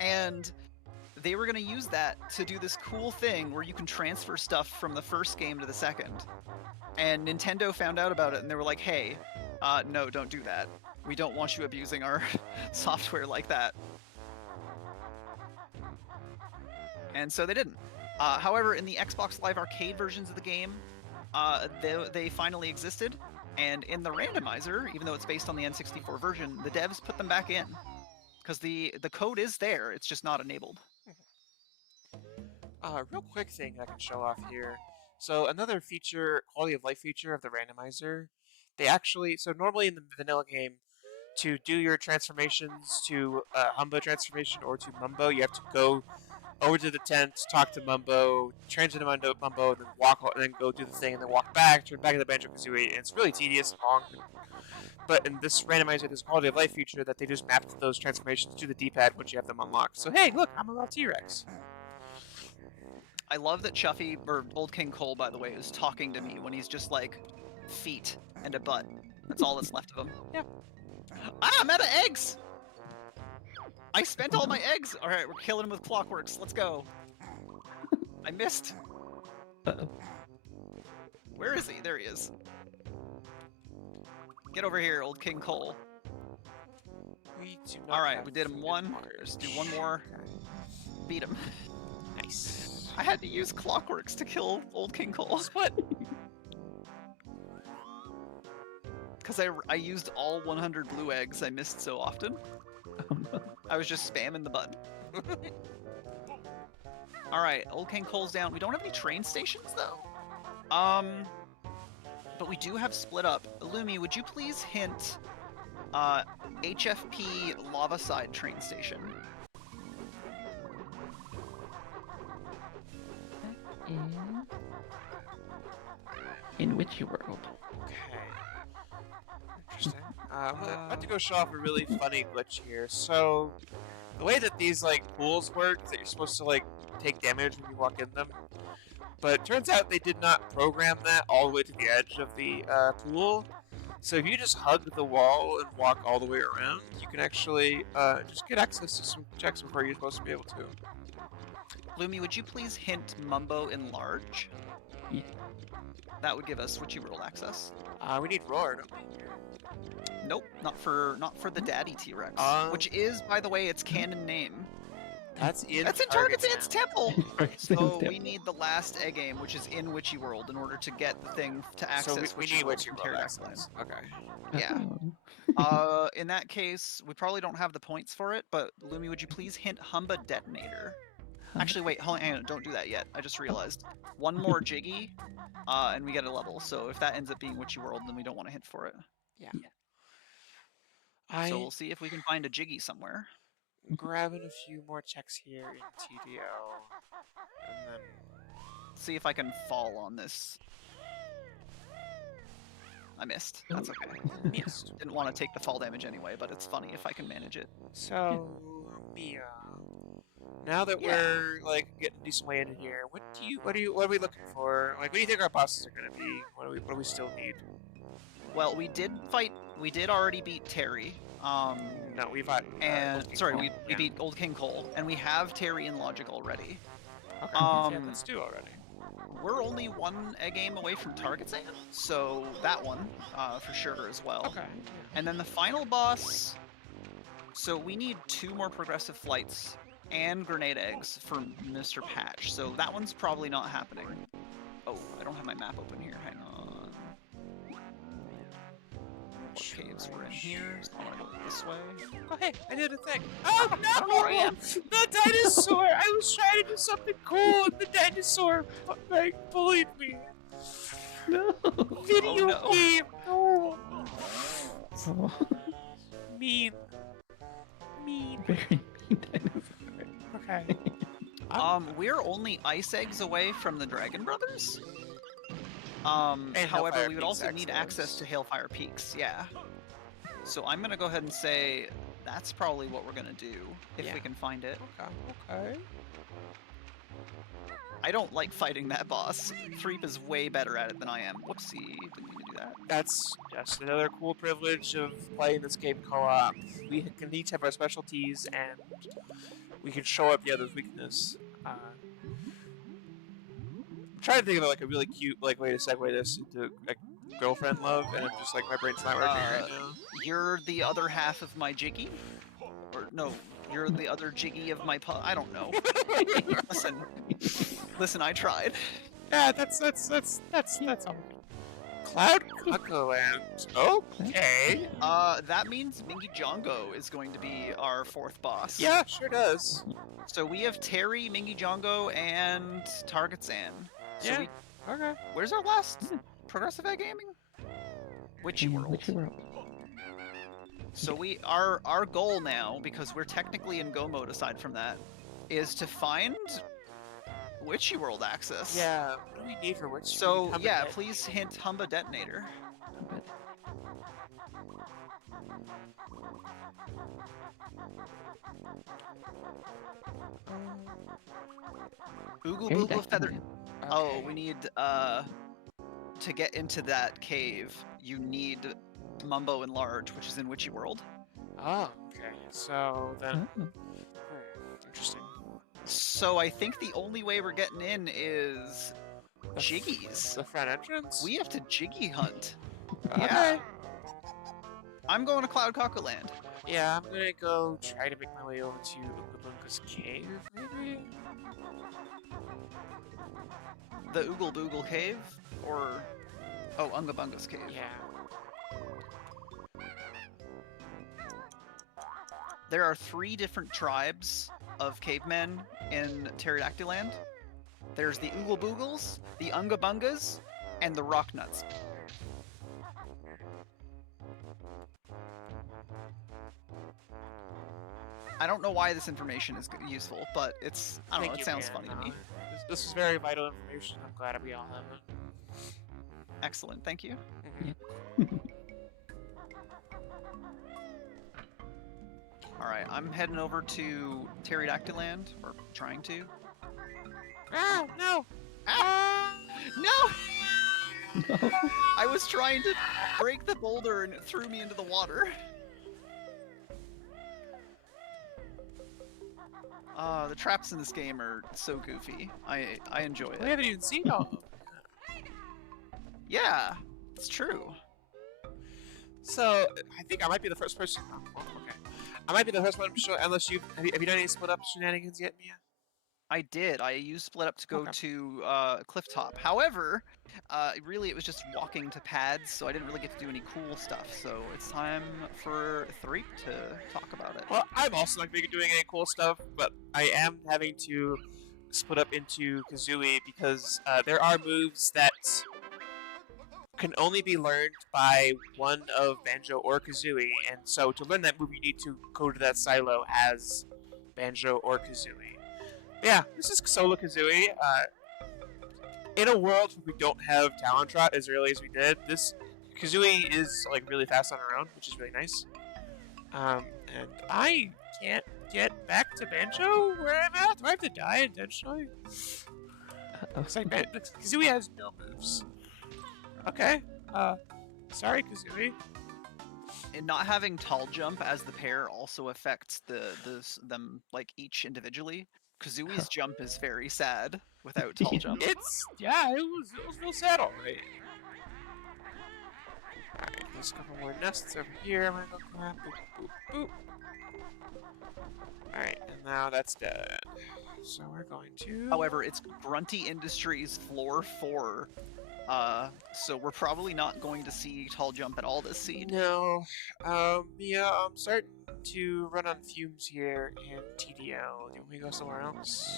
And they were going to use that to do this cool thing where you can transfer stuff from the first game to the second. And Nintendo found out about it, and they were like, hey, no, don't do that. We don't want you abusing our software like that. And so they didn't. However, in the Xbox Live Arcade versions of the game, they finally existed. And in the randomizer, even though it's based on the N64 version, the devs put them back in. Because the code is there, it's just not enabled. Real quick thing I can show off here. So another feature, quality of life feature of the randomizer, they actually, so normally in the vanilla game, to do your transformations to Humbo transformation or to Mumbo, you have to go over to the tent, talk to Mumbo, change into Mumbo, and then and then go do the thing, and then walk back, turn back into Banjo-Kazooie, and it's really tedious and long. But in this randomizer, there's a quality of life feature that they just mapped those transformations to the D-pad once you have them unlocked. So hey, look, I'm a real T-Rex. I love that Chuffy, or Old King Cole, by the way, is talking to me when he's just like feet and a butt. That's all that's left of him. Yeah. Ah, I'm out of eggs! I spent all my eggs! Alright, we're killing him with clockworks. Let's go. I missed. Uh-oh. Where is he? There he is. Get over here, Old King Cole. Alright, we did him one. Let's do one more. Beat him. Nice. I had to use clockworks to kill Old King Cole. What? Because I used all 100 blue eggs I missed so often. Oh, no. I was just spamming the button. Alright, Old King Cole's down. We don't have any train stations, though. But we do have split up. Illumi, would you please hint HFP Lava Side train station? In Witchy World. Okay. Interesting. I'm about to go show off a really funny glitch here. So, the way that these like pools work, that you're supposed to like take damage when you walk in them, but it turns out they did not program that all the way to the edge of the pool. So if you just hug the wall and walk all the way around, you can actually just get access to some checks before you're supposed to be able to. Lumi, would you please hint Mumbo enlarge? Yeah. That would give us Witchy World access. We need Roar, don't we? Nope, not for the Daddy T-Rex, which is, by the way, its canon name. That's in Target's Temple. So we Temple. need the last egg game, which is in Witchy World, in order to get the thing to access. So we need Witchy World Pterodactyl. access. Okay. Yeah. Oh. In that case, we probably don't have the points for it, but Lumi, would you please hint Humba Detonator? Actually, wait, hang on, don't do that yet. I just realized. One more Jiggy, and we get a level. So if that ends up being Witchy World, then we don't want to hint for it. Yeah. So we'll see if we can find a Jiggy somewhere. Grabbing a few more checks here in TDO, and then See if I can fall on this. I missed. That's okay. missed. Didn't want to take the fall damage anyway, but it's funny if I can manage it. So Mia, now that we're like getting a decent way into here, what are we looking for? Like, what do you think our bosses are gonna be? What do we still need? Well, we did already beat Terry. No, we've had. And King sorry, Cole. we beat Old King Cole, and we have Terry in Logic already. Okay. Yeah, let's do already. We're only one egg game away from Target's End, so that one for sure as well. Okay. And then the final boss. So we need 2 more progressive flights and grenade eggs for Mr. Patch. So that one's probably not happening. Oh, I don't have my map open here. Hang on. What caves were in here? So I want to go this way. Oh hey, I did a thing. Oh I don't know where I am. The dinosaur! I was trying to do something cool, and the dinosaur bullied me. No. Video no. game. No. Oh. Mean. Very mean dinosaur. Okay. We're only ice eggs away from the Dragon Brothers. And However, Hellfire we would Peaks also need access to Hailfire Peaks, yeah. So I'm gonna go ahead and say that's probably what we're gonna do, if we can find it. Okay. I don't like fighting that boss. Threep is way better at it than I am. Whoopsie, didn't mean to do that. That's just another cool privilege of playing this game co-op. We can each have our specialties, and we can show up the other's weakness. I'm trying to think of like a really cute like way to segue this into like girlfriend love, and I'm just like my brain's not working right now. You're the other half of my Jiggy? Or no, you're the other Jiggy of my I don't know. Listen, I tried. Yeah, that's all. Cloud Cuckooland. Okay. That means Mingy Jongo is going to be our 4th boss. Yeah, sure does. So we have Terry, Mingy Jongo, and Target San. So Yeah. Okay. where's our last Progressive Ed Gaming? Witchy World. Witchy World. So our goal now, because we're technically in go mode aside from that, is to find Witchy World access. Yeah. What do we need for which? So yeah, please hint Humba Detonator. But Oogle Very Boogle Feather. definitely. Oh, we need to get into that cave. You need Mumbo Enlarge, which is in Witchy World. Oh, okay. So then, Oh, interesting. So I think the only way we're getting in is The Jiggies. The front entrance. We have to Jiggy hunt. Okay. Yeah. I'm going to Cloud Land. Yeah, I'm gonna go try to make my way over to Ubunka's cave, maybe. The Oogle Boogle Cave, or Unga Bunga's cave. Yeah. There are 3 different tribes of cavemen in Pterodactyland. There's the Oogle Boogles, the Unga Bungas, and the Rock Nuts. I don't know why this information is useful, but it's, I don't know, it sounds funny to me. This is very vital information. I'm glad we all have it. Excellent, thank you. Alright, I'm heading over to Pterodactyland, or trying to. Ah, no! Ah! No! I was trying to break the boulder and it threw me into the water. The traps in this game are so goofy. I enjoy We it. haven't even seen all of them. Yeah, it's true. So, I think I might be the first person. Oh, well, okay. I might be the first one to show, unless have you done any split up shenanigans yet, Mia? I did. I used Split Up to go Okay. to Clifftop. However, really it was just walking to pads, so I didn't really get to do any cool stuff. So it's time for Threep to talk about it. Well, I'm also not going to be doing any cool stuff, but I am having to split up into Kazooie because there are moves that can only be learned by one of Banjo or Kazooie, and so to learn that move, you need to go to that silo as Banjo or Kazooie. Yeah, this is solo Kazooie. In a world where we don't have Talon Trot as early as we did, this Kazooie is like really fast on her own, which is really nice. And I can't get back to Banjo where I'm at. Do I have to die intentionally? Looks like Kazooie has no moves. Okay. Sorry, Kazooie. And not having Tall Jump as the pair also affects them like each individually. Kazooie's jump is very sad without Tall Jump. It was real sad, alright. Alright, there's a couple more nests over here. I'm gonna go grab. Boop, boop, boop. Alright, and now that's dead. So we're going to. However, it's Grunty Industries floor 4. So we're probably not going to see Tall Jump at all this seed. No. Yeah, I'm starting to run on fumes here in TDL. Do we go somewhere else?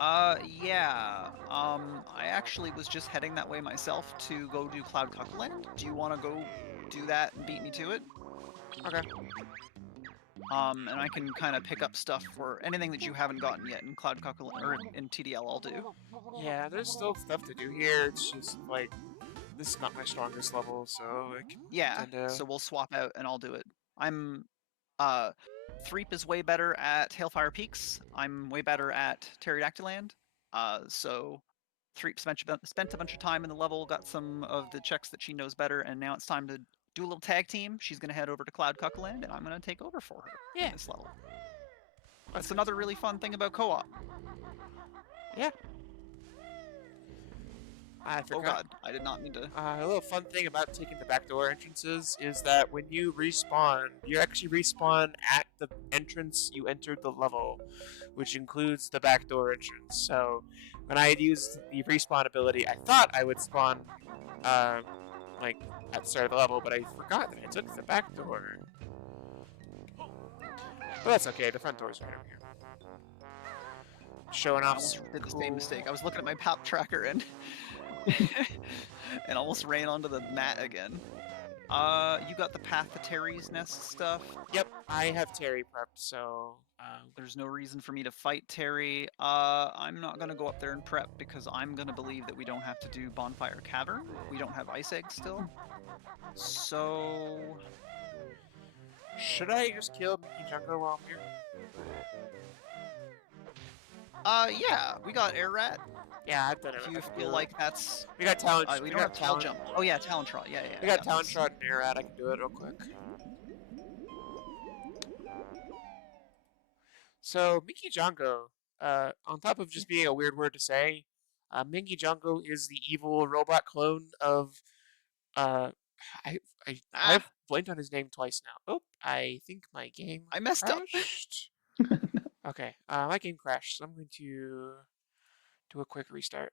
Yeah. I actually was just heading that way myself to go do Cloud Cuckooland. Do you want to go do that and beat me to it? Okay. And I can kind of pick up stuff for anything that you haven't gotten yet in Cloud Cuckooland, or in TDL I'll do. Yeah, there's still stuff to do here. It's just like this is not my strongest level, so I can Yeah, tend to... so we'll swap out and I'll do it. Threep is way better at Hailfire Peaks. I'm way better at Pterodactyland. So Threep spent a bunch of time in the level, got some of the checks that she knows better, and now it's time to do a little tag team. She's going to head over to Cloud Cuckooland, and I'm going to take over for her in this level. That's another really fun thing about co-op. Yeah. I Oh forgot. god, I did not mean to. A little fun thing about taking the backdoor entrances is that when you respawn, you actually respawn at the entrance you entered the level, which includes the backdoor entrance. So when I had used the respawn ability, I thought I would spawn, like at the start of the level, but I forgot that I took the back door. But that's okay. The front door's right over here. Showing I off almost some did the cool... same mistake. I was looking at my pop tracker and and almost ran onto the mat again. You got the Path to Terry's Nest stuff. Yep, I have Terry prepped, so There's no reason for me to fight Terry. I'm not gonna go up there and prep because I'm gonna believe that we don't have to do Bonfire Cavern. We don't have Ice Eggs still. So... should I just kill Mickey Junko while I'm here? Yeah, we got Air Rat. Yeah, I've done it. If you feel like that's... we got talent. we don't have Tail Jump. Oh yeah, Talent Trot. Yeah, yeah. We got yeah, talent that's- shot and air at. I can do it real quick. So Mickey Junko, on top of just being a weird word to say, Mickey Junko is the evil robot clone of I I've blanked on his name twice now. Oh, I think my game I messed up. crashed. Okay, my game crashed, so I'm going to do a quick restart.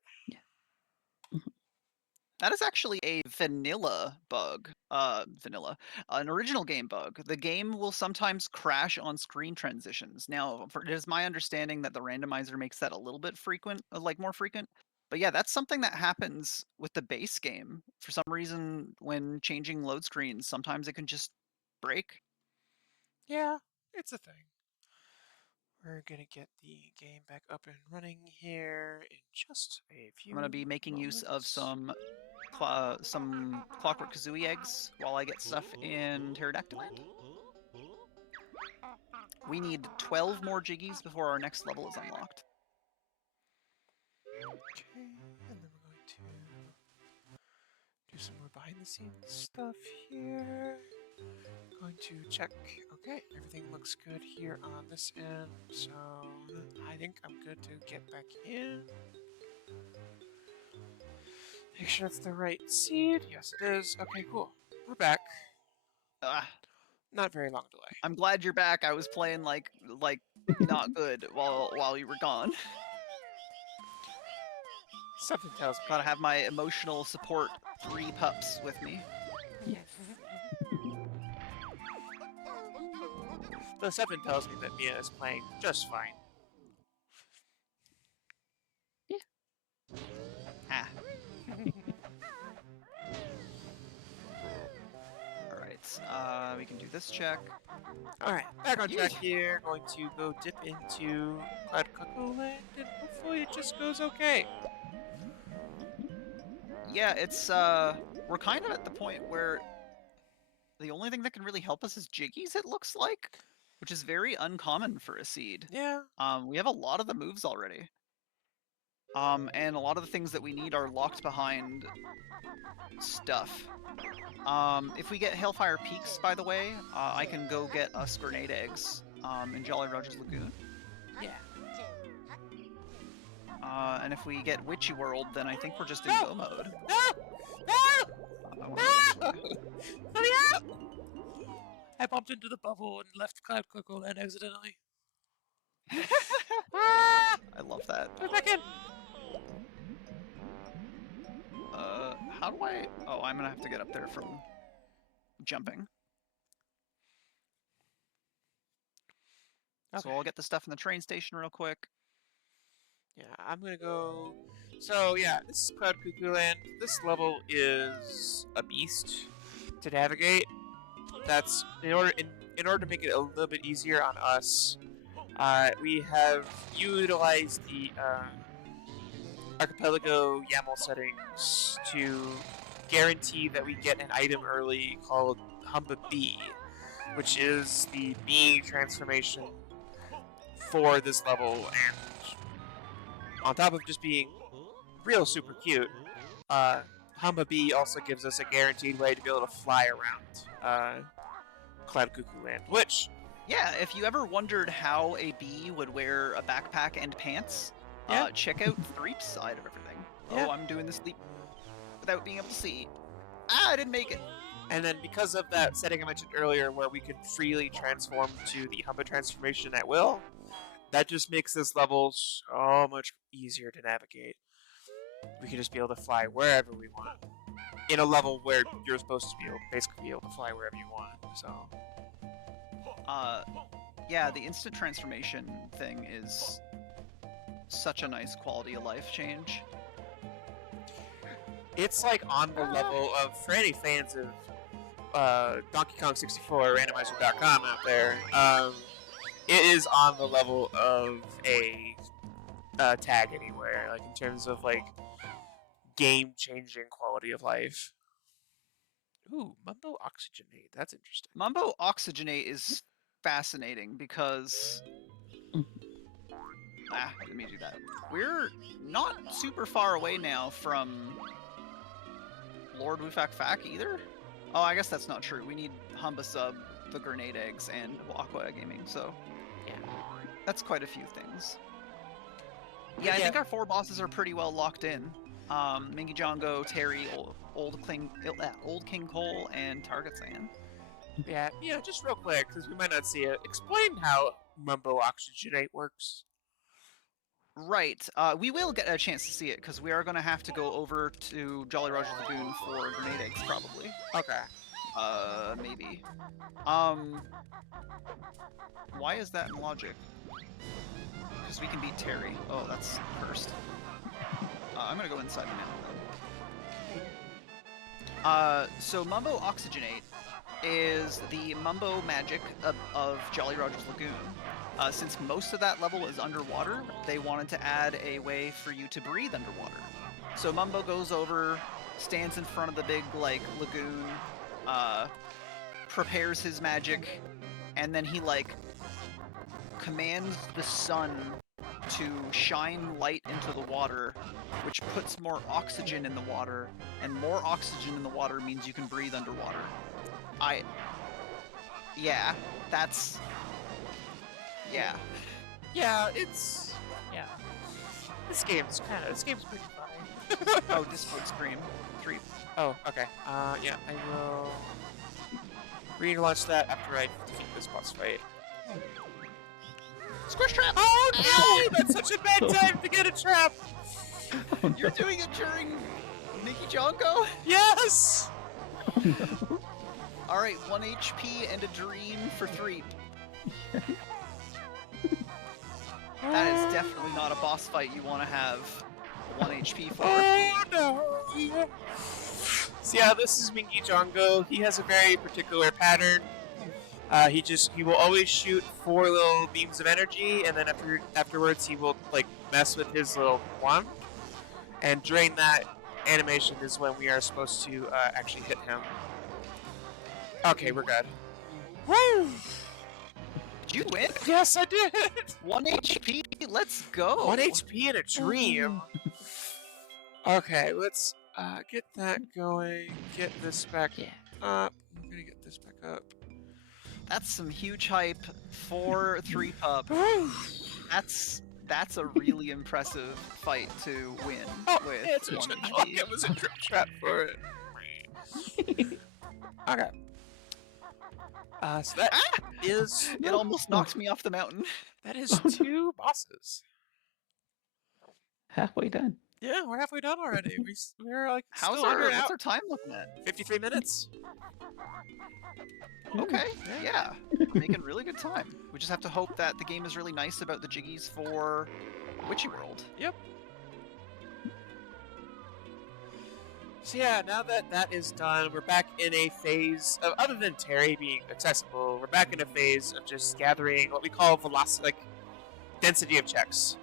That is actually a vanilla bug. An original game bug. The game will sometimes crash on screen transitions. Now, it is my understanding that the randomizer makes that a little bit frequent, more frequent. But yeah, that's something that happens with the base game. For some reason, when changing load screens, sometimes it can just break. Yeah, it's a thing. We're gonna get the game back up and running here in just a few. I'm gonna be making use of some Clockwork Kazooie eggs while I get stuff in Pterodactyl Land. We need 12 more Jiggies before our next level is unlocked. Okay, and then we're going to do some more behind the scenes stuff here. Going to check. Okay, everything looks good here on this end, so I think I'm good to get back in. Make sure it's the right seed. Yes, it is. Okay, cool. We're back. Not very long delay. I'm glad you're back. I was playing like not good while you were gone. Something tells me. Gotta have my emotional support 3 pups with me. Yes. The something tells me that Mia is playing just fine. Ah. Alright, we can do this check. Alright, back on track here. Going to go dip into Cloud Cuckoo Land, and hopefully it just goes okay. Yeah, it's we're kind of at the point where the only thing that can really help us is Jiggies, it looks like, which is very uncommon for a seed. Yeah. We have a lot of the moves already. And a lot of the things that we need are locked behind stuff. If we get Hellfire Peaks, by the way, I can go get us grenade eggs in Jolly Roger's Lagoon. Yeah. And if we get Witchy World, then I think we're just in No! go mode. No! No! No! Let me out! I bumped into the bubble and left Cloud Cuckoo Land accidentally. Ah! I love that. Go back in! How do I... Oh, I'm gonna have to get up there from jumping. Okay. So I'll get the stuff in the train station real quick. Yeah, I'm gonna go. So yeah, this is Cloud Cuckoo Land. This level is a beast to navigate. That's in order to make it a little bit easier on us. We have utilized the Archipelago YAML settings to guarantee that we get an item early called Humba Bee, which is the bee transformation for this level, and on top of just being real super cute, Humba Bee also gives us a guaranteed way to be able to fly around Cloud Cuckoo Land, which Yeah, if you ever wondered how a bee would wear a backpack and pants, Yeah. check out Threep's side of everything. Yeah. Oh, I'm doing this leap without being able to see. Ah, I didn't make it. And then because of that setting I mentioned earlier where we could freely transform to the Humba transformation at will, that just makes this level so much easier to navigate. We can just be able to fly wherever we want. In a level where you're supposed to basically be able to fly wherever you want. So Yeah, the instant transformation thing is such a nice quality of life change. it's like on the level of, for any fans of Donkey Kong 64 randomizer.com out there, it is on the level of a Tag Anywhere, like in terms of like game-changing quality of life. Ooh, Mumbo Oxygenate. That's interesting. Mumbo Oxygenate is fascinating because let me do that. We're not super far away now from Lord Wufak Fak either. Oh, I guess that's not true. We need Humba Sub, the Grenade Eggs, and Aqua Gaming, so Yeah. that's quite a few things. Yeah, I think our 4 bosses are pretty well locked in. Mingy Jongo, Terry, Old King Cole, and Target Sand. Yeah, just real quick, because we might not see it. Explain how Mumbo Oxygenate works. Right. We will get a chance to see it, because we are going to have to go over to Jolly Roger Lagoon for Grenade Eggs, probably. Okay. Maybe. Why is that in logic? Because we can beat Terry. Oh, that's first. I'm gonna go inside the mountain. So Mumbo Oxygenate is the Mumbo magic of Jolly Roger's Lagoon. Since most of that level is underwater, they wanted to add a way for you to breathe underwater. So Mumbo goes over, stands in front of the big lagoon, prepares his magic, and then he commands the sun to shine light into the water, which puts more oxygen in the water, and more oxygen in the water means you can breathe underwater. Yeah, that's... Yeah. Yeah, it's... Yeah. This game's pretty funny. Oh, Discord Scream 3. Oh, okay. Yeah, I will relaunch that after I defeat this boss fight. Squish trap! Oh no! That's such a bad time to get a trap! You're doing it during Mickey Jonko? Yes! Alright, 1 HP and a dream for 3. That is definitely not a boss fight you want to have 1 HP for. Oh no! So yeah, this is Mingy Jongo. He has a very particular pattern. He will always shoot 4 little beams of energy, and then afterwards he will mess with his little wand. And during that animation is when we are supposed to actually hit him. Okay, we're good. Woo! Did you win? Yes, I did. 1 HP. Let's go. 1 HP in a dream. Okay, let's get that going. Get this back up. I'm gonna get this back up. That's some huge hype for 3 pub. That's a really impressive fight to win with 1 HP. It was a drip trap for it. Okay. So that is... It almost knocked me off the mountain. That is 2 bosses. Halfway done. Yeah, we're halfway done already. We're What's still under an hour. our time looking at? 53 minutes. Okay, yeah. We're making really good time. We just have to hope that the game is really nice about the jiggies for Witchy World. Yep. So yeah, now that that is done, we're back in a phase of, other than Terry being accessible, we're back in a phase of just gathering what we call velocity, density of checks.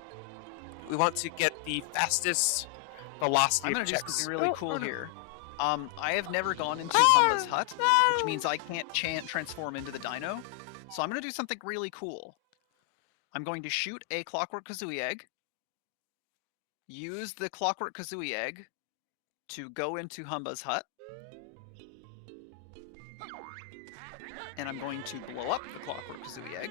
We want to get the fastest velocity I'm of gonna do checks. something really cool here. I have never gone into Ah, Humba's hut, no! which means I can't transform into the dino. So I'm gonna do something really cool. I'm going to shoot a Clockwork Kazooie egg, use the Clockwork Kazooie egg to go into Humba's hut, and I'm going to blow up the Clockwork Kazooie egg.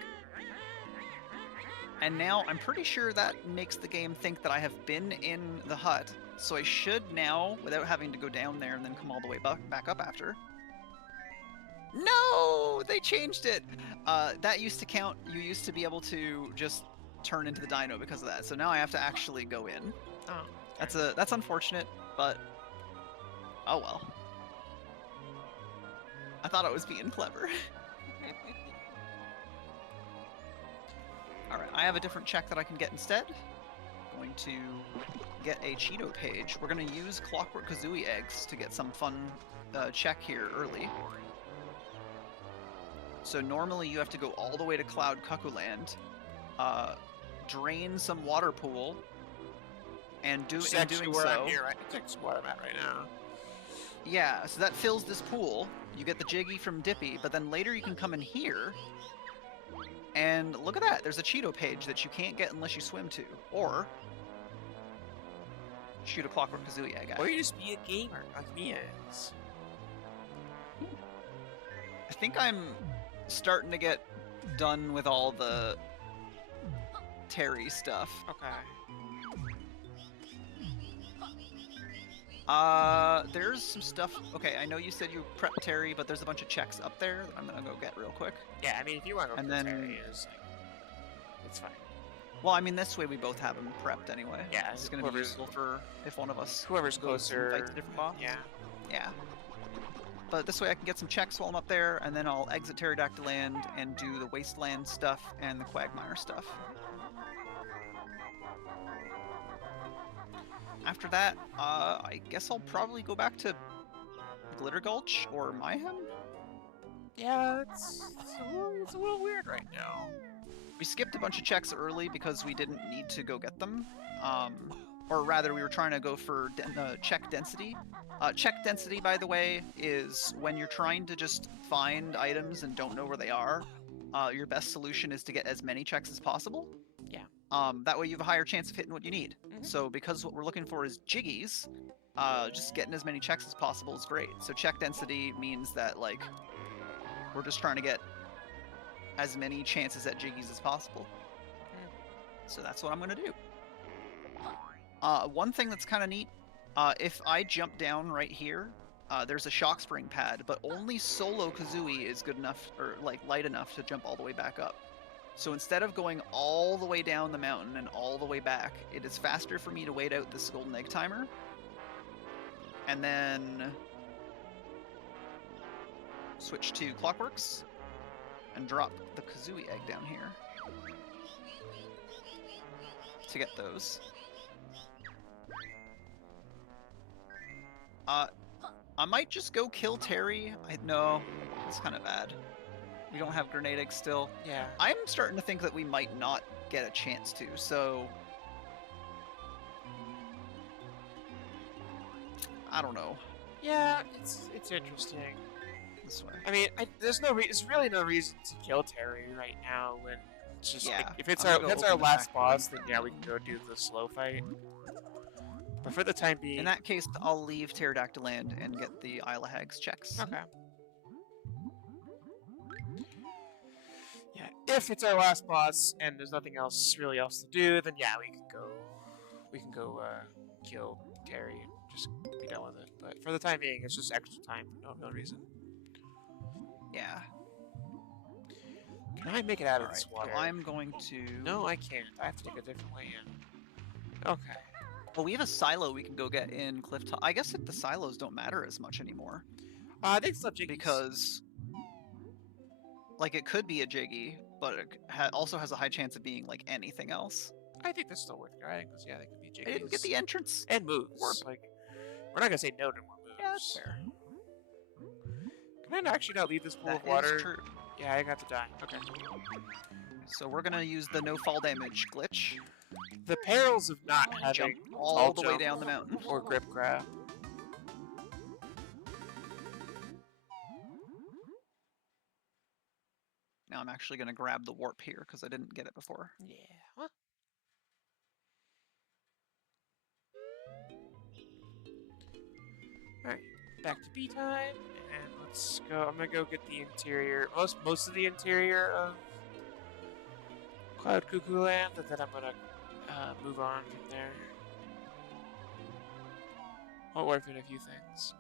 And now I'm pretty sure that makes the game think that I have been in the hut, so I should now, without having to go down there and then come all the way back up after. No! They changed it! That used to count. You used to be able to just turn into the dino because of that, so now I have to actually go in. Oh. That's unfortunate, but oh well. I thought I was being clever. Alright, I have a different check that I can get instead. Going to get a Cheeto page. We're going to use Clockwork Kazooie eggs to get some fun check here early. So normally you have to go all the way to Cloud Cuckoo Land, drain some water pool, and doing so... I'm here, right? That's where I'm at right now. Yeah, so that fills this pool. You get the Jiggy from Dippy, but then later you can come in here. And look at that, there's a Cheeto page that you can't get unless you swim to. Or shoot a Clockwork Kazooie egg at. Or you just be a gamer, like me is. I think I'm starting to get done with all the Terry stuff. Okay. There's some stuff. Okay, I know you said you prepped Terry, but there's a bunch of checks up there that I'm gonna go get real quick. Yeah, I mean, if you want to go And kill then- Terry, it's like, it's fine. Well, I mean, this way we both have them prepped anyway. Yeah, It's gonna be whoever's- useful for if one of us Whoever's goes and closer. fights a different boss. Yeah. Yeah. But this way I can get some checks while I'm up there, and then I'll exit Pterodactyl Land and do the Wasteland stuff and the Quagmire stuff. After that, I guess I'll probably go back to Glitter Gulch or Mayhem. Yeah, it's a little weird right now. We skipped a bunch of checks early because we didn't need to go get them. Or rather, we were trying to go for check density. Check density, by the way, is when you're trying to just find items and don't know where they are, your best solution is to get as many checks as possible. Yeah. That way you have a higher chance of hitting what you need. Mhm. So because what we're looking for is jiggies, just getting as many checks as possible is great. So check density means that, like, we're just trying to get as many chances at jiggies as possible. So that's what I'm going to do. One thing that's kind of neat, if I jump down right here, there's a shock spring pad, but only solo Kazooie is good enough, or like light enough to jump all the way back up. So instead of going all the way down the mountain and all the way back, it is faster for me to wait out this golden egg timer. And then switch to Clockworks and drop the Kazooie egg down here to get those. I might just go kill Terry. No, that's kind of bad. We don't have grenade eggs still. Yeah. I'm starting to think that we might not get a chance to, so I don't know. Yeah, it's interesting. This way. I mean, there's really no reason to kill Terry right now when it's just Yeah, like, if it's I'm our gonna go our open the last back boss, then yeah, we can go do the slow fight. But for the time being, In that case, I'll leave Pterodactyl Land and get the Isle of Hags checks. okay. Yeah, if it's our last boss and there's nothing else to do, then yeah, we can go kill Terry and just be done with it. But for the time being, it's just extra time for no reason. Yeah. Can I make it out of Alright, this so water? I'm going to... No, I can't. I have to take a different way in. Okay. Well, we have a silo we can go get in Cliff Top. I guess the silos don't matter as much anymore. I think it's not Jiggies. Because, like, it could be a Jiggy, but it also has a high chance of being, like, anything else. I think that's still worth trying, because yeah, they could be Jiggies. I didn't get the entrance. And moves. Warp. Like, we're not gonna say no to more moves. Yeah, that's fair. Can I actually not leave this pool That of water? is true. Yeah, I got to die. Okay. So we're gonna use the no fall damage glitch. The perils of not having Jump tall all the way jump down the mountain. or grip grab. Now I'm actually gonna grab the warp here because I didn't get it before. Yeah. Huh? Alright, back to B time, and let's go. I'm gonna go get the interior, most of the interior of Cloud Cuckoo Land, and then I'm gonna move on from there. I'll orphan a few things.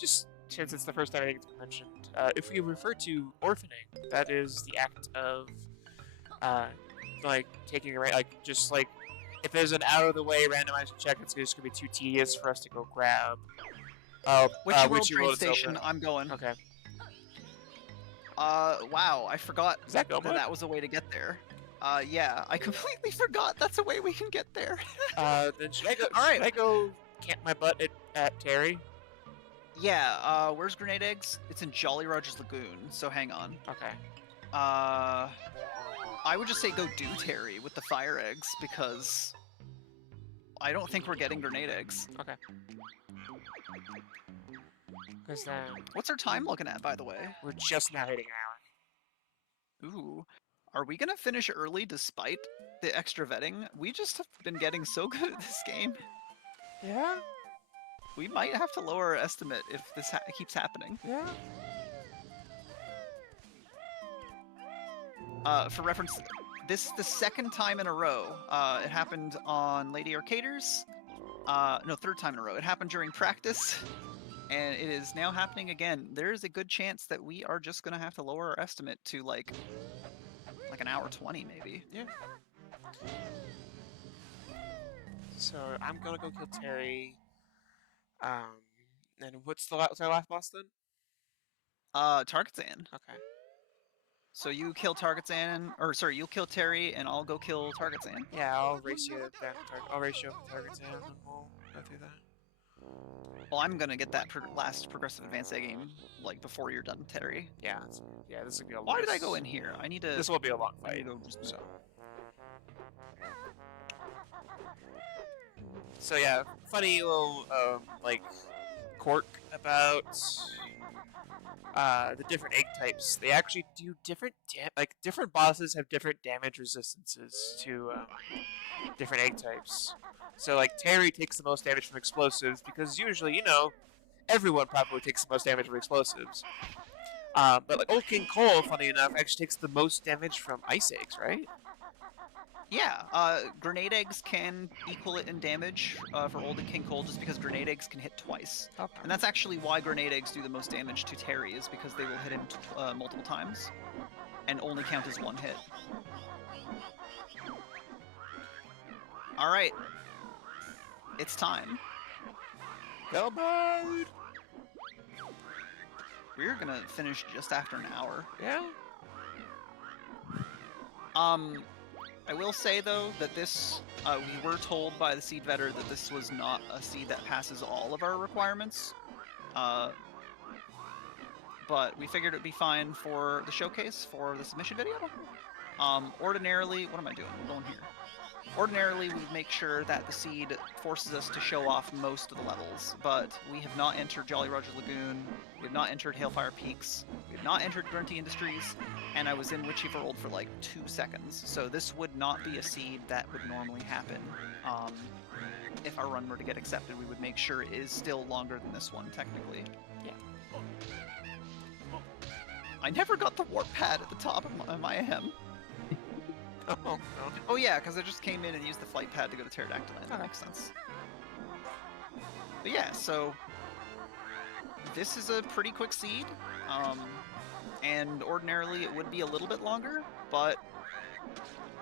Just since it's the first time I think it's been mentioned, if we refer to orphaning, that is the act of like taking a like just like if there's an out of the way randomized check, it's just gonna be too tedious for us to go grab. Witchy World Witchy train World is station. open. I'm going. Okay. Wow, I forgot Is that go mode? that was a way to get there. Yeah, I completely forgot that's a way we can get there. Then should I go? All right. Should I go camp my butt at Terry? Yeah, where's Grenade Eggs? It's in Jolly Roger's Lagoon, so hang on. Okay. I would just say go do Terry with the fire eggs, because I don't think we're getting Grenade Eggs. Okay. Because then What's our time looking at, by the way? we're just now hitting an Ooh. Are we gonna finish early despite the extra vetting? We just have been getting so good at this game. hour. Yeah. We might have to lower our estimate if this keeps happening. Yeah. For reference, this is the second time in a row. It happened on Lady Arcaders. No, third time in a row. It happened during practice, and it is now happening again. There is a good chance that we are just gonna have to lower our estimate to like an hour 20 maybe. Yeah. So I'm gonna go kill Terry. And what's our last boss then? Targetzan. Okay. So you kill Targetzan, or sorry, you'll kill Terry, and I'll go kill Targetzan. Yeah, I'll race you down. I'll race you up to Target's and we'll go through that. Well, I'm gonna get that last progressive advance game like before you're done, Terry. Yeah. Yeah. This will be a. Why did I go in here? I need to. This will be a long I need fight. to go. So yeah, funny little like quirk about the different egg types. They actually do different different bosses have different damage resistances to different egg types. So like Terry takes the most damage from explosives because usually everyone probably takes the most damage from explosives. But like Old King Cole, funny enough, actually takes the most damage from ice eggs, right? Yeah, grenade eggs can equal it in damage for Old and King Cole just because grenade eggs can hit twice. Okay. And that's actually why grenade eggs do the most damage to Terry, is because they will hit him multiple times and only count as one hit. Alright. It's time. Go mode! We're gonna finish just after an hour. Yeah. I will say though that this, we were told by the seed vetter that this was not a seed that passes all of our requirements, but we figured it would be fine for the showcase for the submission video. Ordinarily, what am I doing? I'm going here. Ordinarily, we would make sure that the seed forces us to show off most of the levels, but we have not entered Jolly Roger Lagoon, we have not entered Hailfire Peaks, we have not entered Grunty Industries, and I was in Witchy World for like 2 seconds, so this would not be a seed that would normally happen. If our run were to get accepted, we would make sure it is still longer than this one, technically. Yeah. I never got the warp pad at the top of my AM. Oh, no. Oh yeah, because I just came in and used the flight pad to go to Pterodactyl Land. That makes sense. But yeah, so this is a pretty quick seed, and ordinarily it would be a little bit longer, but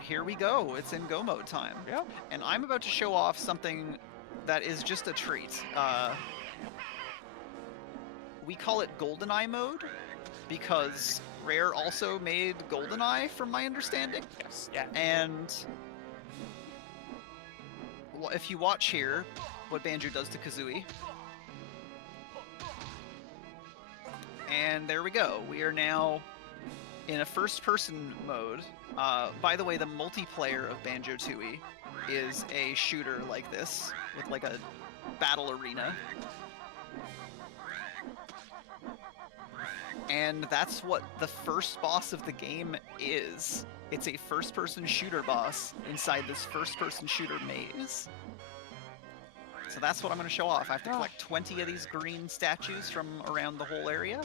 here we go. It's in go mode time. Yep. And I'm about to show off something that is just a treat. We call it GoldenEye mode because Rare also made GoldenEye, from my understanding. Yes. Yeah. And if you watch here, what Banjo does to Kazooie. And there we go. We are now in a first-person mode. By the way, the multiplayer of Banjo Tooie is a shooter like this, with like a battle arena. And that's what the first boss of the game is. It's a first-person shooter boss inside this first-person shooter maze. So that's what I'm going to show off. I have to collect 20 of these green statues from around the whole area,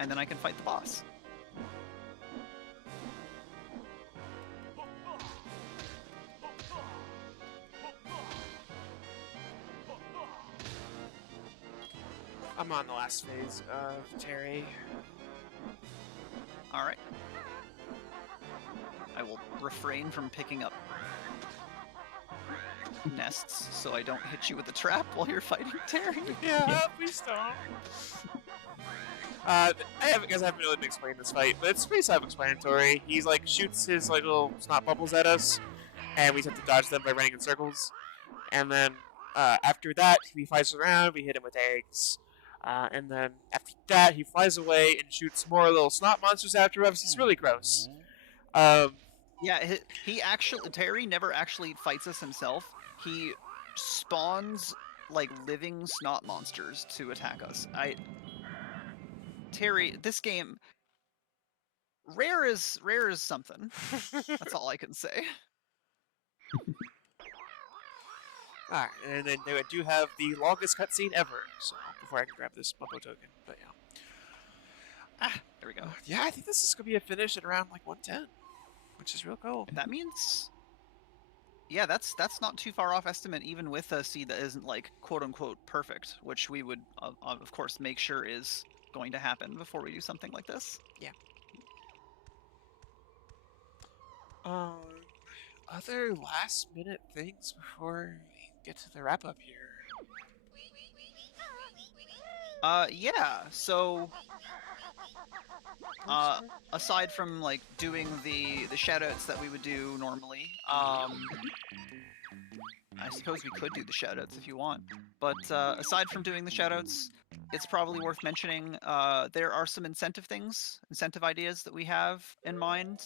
and then I can fight the boss. I'm on the last phase of Terry. Alright. I will refrain from picking up nests so I don't hit you with a trap while you're fighting Terry. Yeah, please don't. Guys, I haven't really been explaining this fight, but it's pretty self-explanatory. He's like shoots his like little snot bubbles at us, and we just have to dodge them by running in circles. And then after that, he flies around. We hit him with eggs. And then after that, he flies away and shoots more little snot monsters after us. It's really gross. Yeah, Terry never actually fights us himself. He spawns like living snot monsters to attack us. Terry, this game, rare is something. That's all I can say. Alright, and then they do have the longest cutscene ever. So before I can grab this Bumbo token, but yeah. There we go. Yeah, I think this is gonna be a finish at around like 110, which is real cool. That means, yeah, that's not too far off estimate, even with a seed that isn't like quote unquote perfect, which we would of course make sure is going to happen before we do something like this. Yeah. Other last minute things before we get to the wrap up here. Yeah. So, aside from like doing the shoutouts that we would do normally, I suppose we could do the shoutouts if you want. But aside from doing the shoutouts, it's probably worth mentioning there are some incentive ideas that we have in mind,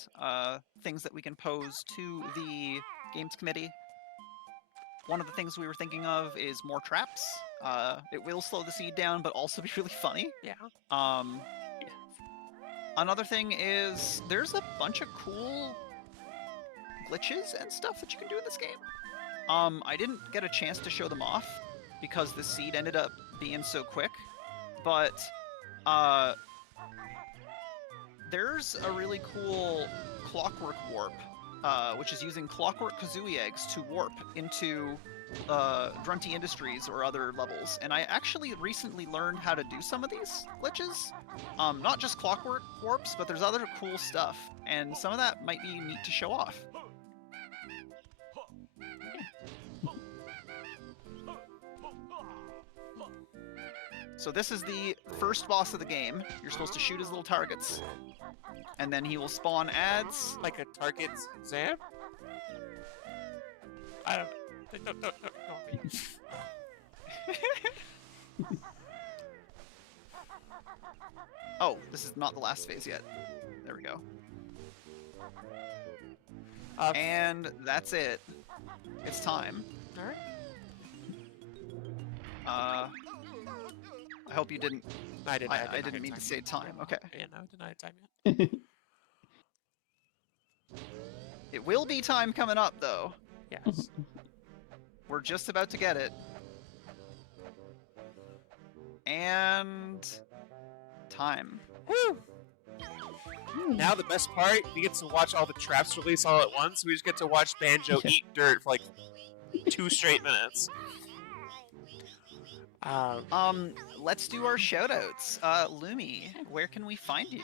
things that we can pose to the Games Committee. One of the things we were thinking of is more traps. It will slow the seed down, but also be really funny. Yeah. Another thing is there's a bunch of cool glitches and stuff that you can do in this game. I didn't get a chance to show them off because the seed ended up being so quick, but there's a really cool clockwork warp, which is using clockwork kazooie eggs to warp into Grunty Industries or other levels. And I actually recently learned how to do some of these glitches. Not just clockwork warps, but there's other cool stuff, and some of that might be neat to show off. So this is the first boss of the game. You're supposed to shoot his little targets, and then he will spawn ads. Like a target exam? I don't. Don't. Oh, this is not the last phase yet. There we go. And that's it. It's time. Alright. I hope you didn't. I didn't. I didn't mean to say time. Okay. Yeah, no, I denied time yet. It will be time coming up, though. Yes. We're just about to get it. And time. Woo! Now the best part, we get to watch all the traps release all at once. We just get to watch Banjo eat dirt for like 2 straight minutes. Let's do our shoutouts. Lumi, where can we find you?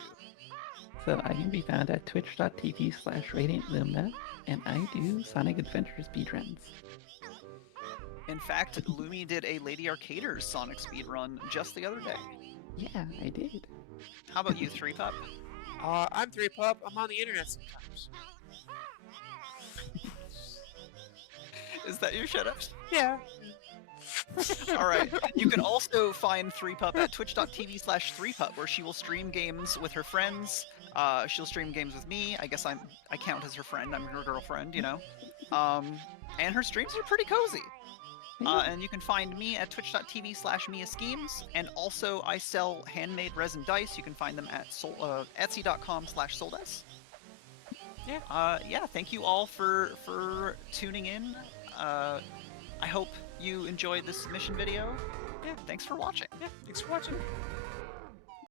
So I can be found at twitch.tv/RadiantLumina, and I do Sonic Adventure speedruns. In fact, Lumi did a Lady Arcaders Sonic speedrun just the other day. Yeah, I did. How about you, 3Pup? I'm 3Pup. I'm on the internet sometimes. Is that your shoutout? Yeah. Alright, you can also find 3Pup at twitch.tv/3Pup, where she will stream games with her friends. She'll stream games with me. I guess I count as her friend. I'm her girlfriend, you know. And her streams are pretty cozy. And you can find me at twitch.tv/MiaSchemes, and also I sell handmade resin dice. You can find them at etsy.com/soldes. Yeah. Yeah. Thank you all for tuning in. I hope you enjoyed this submission video. Yeah. Thanks for watching. Yeah, thanks for watching.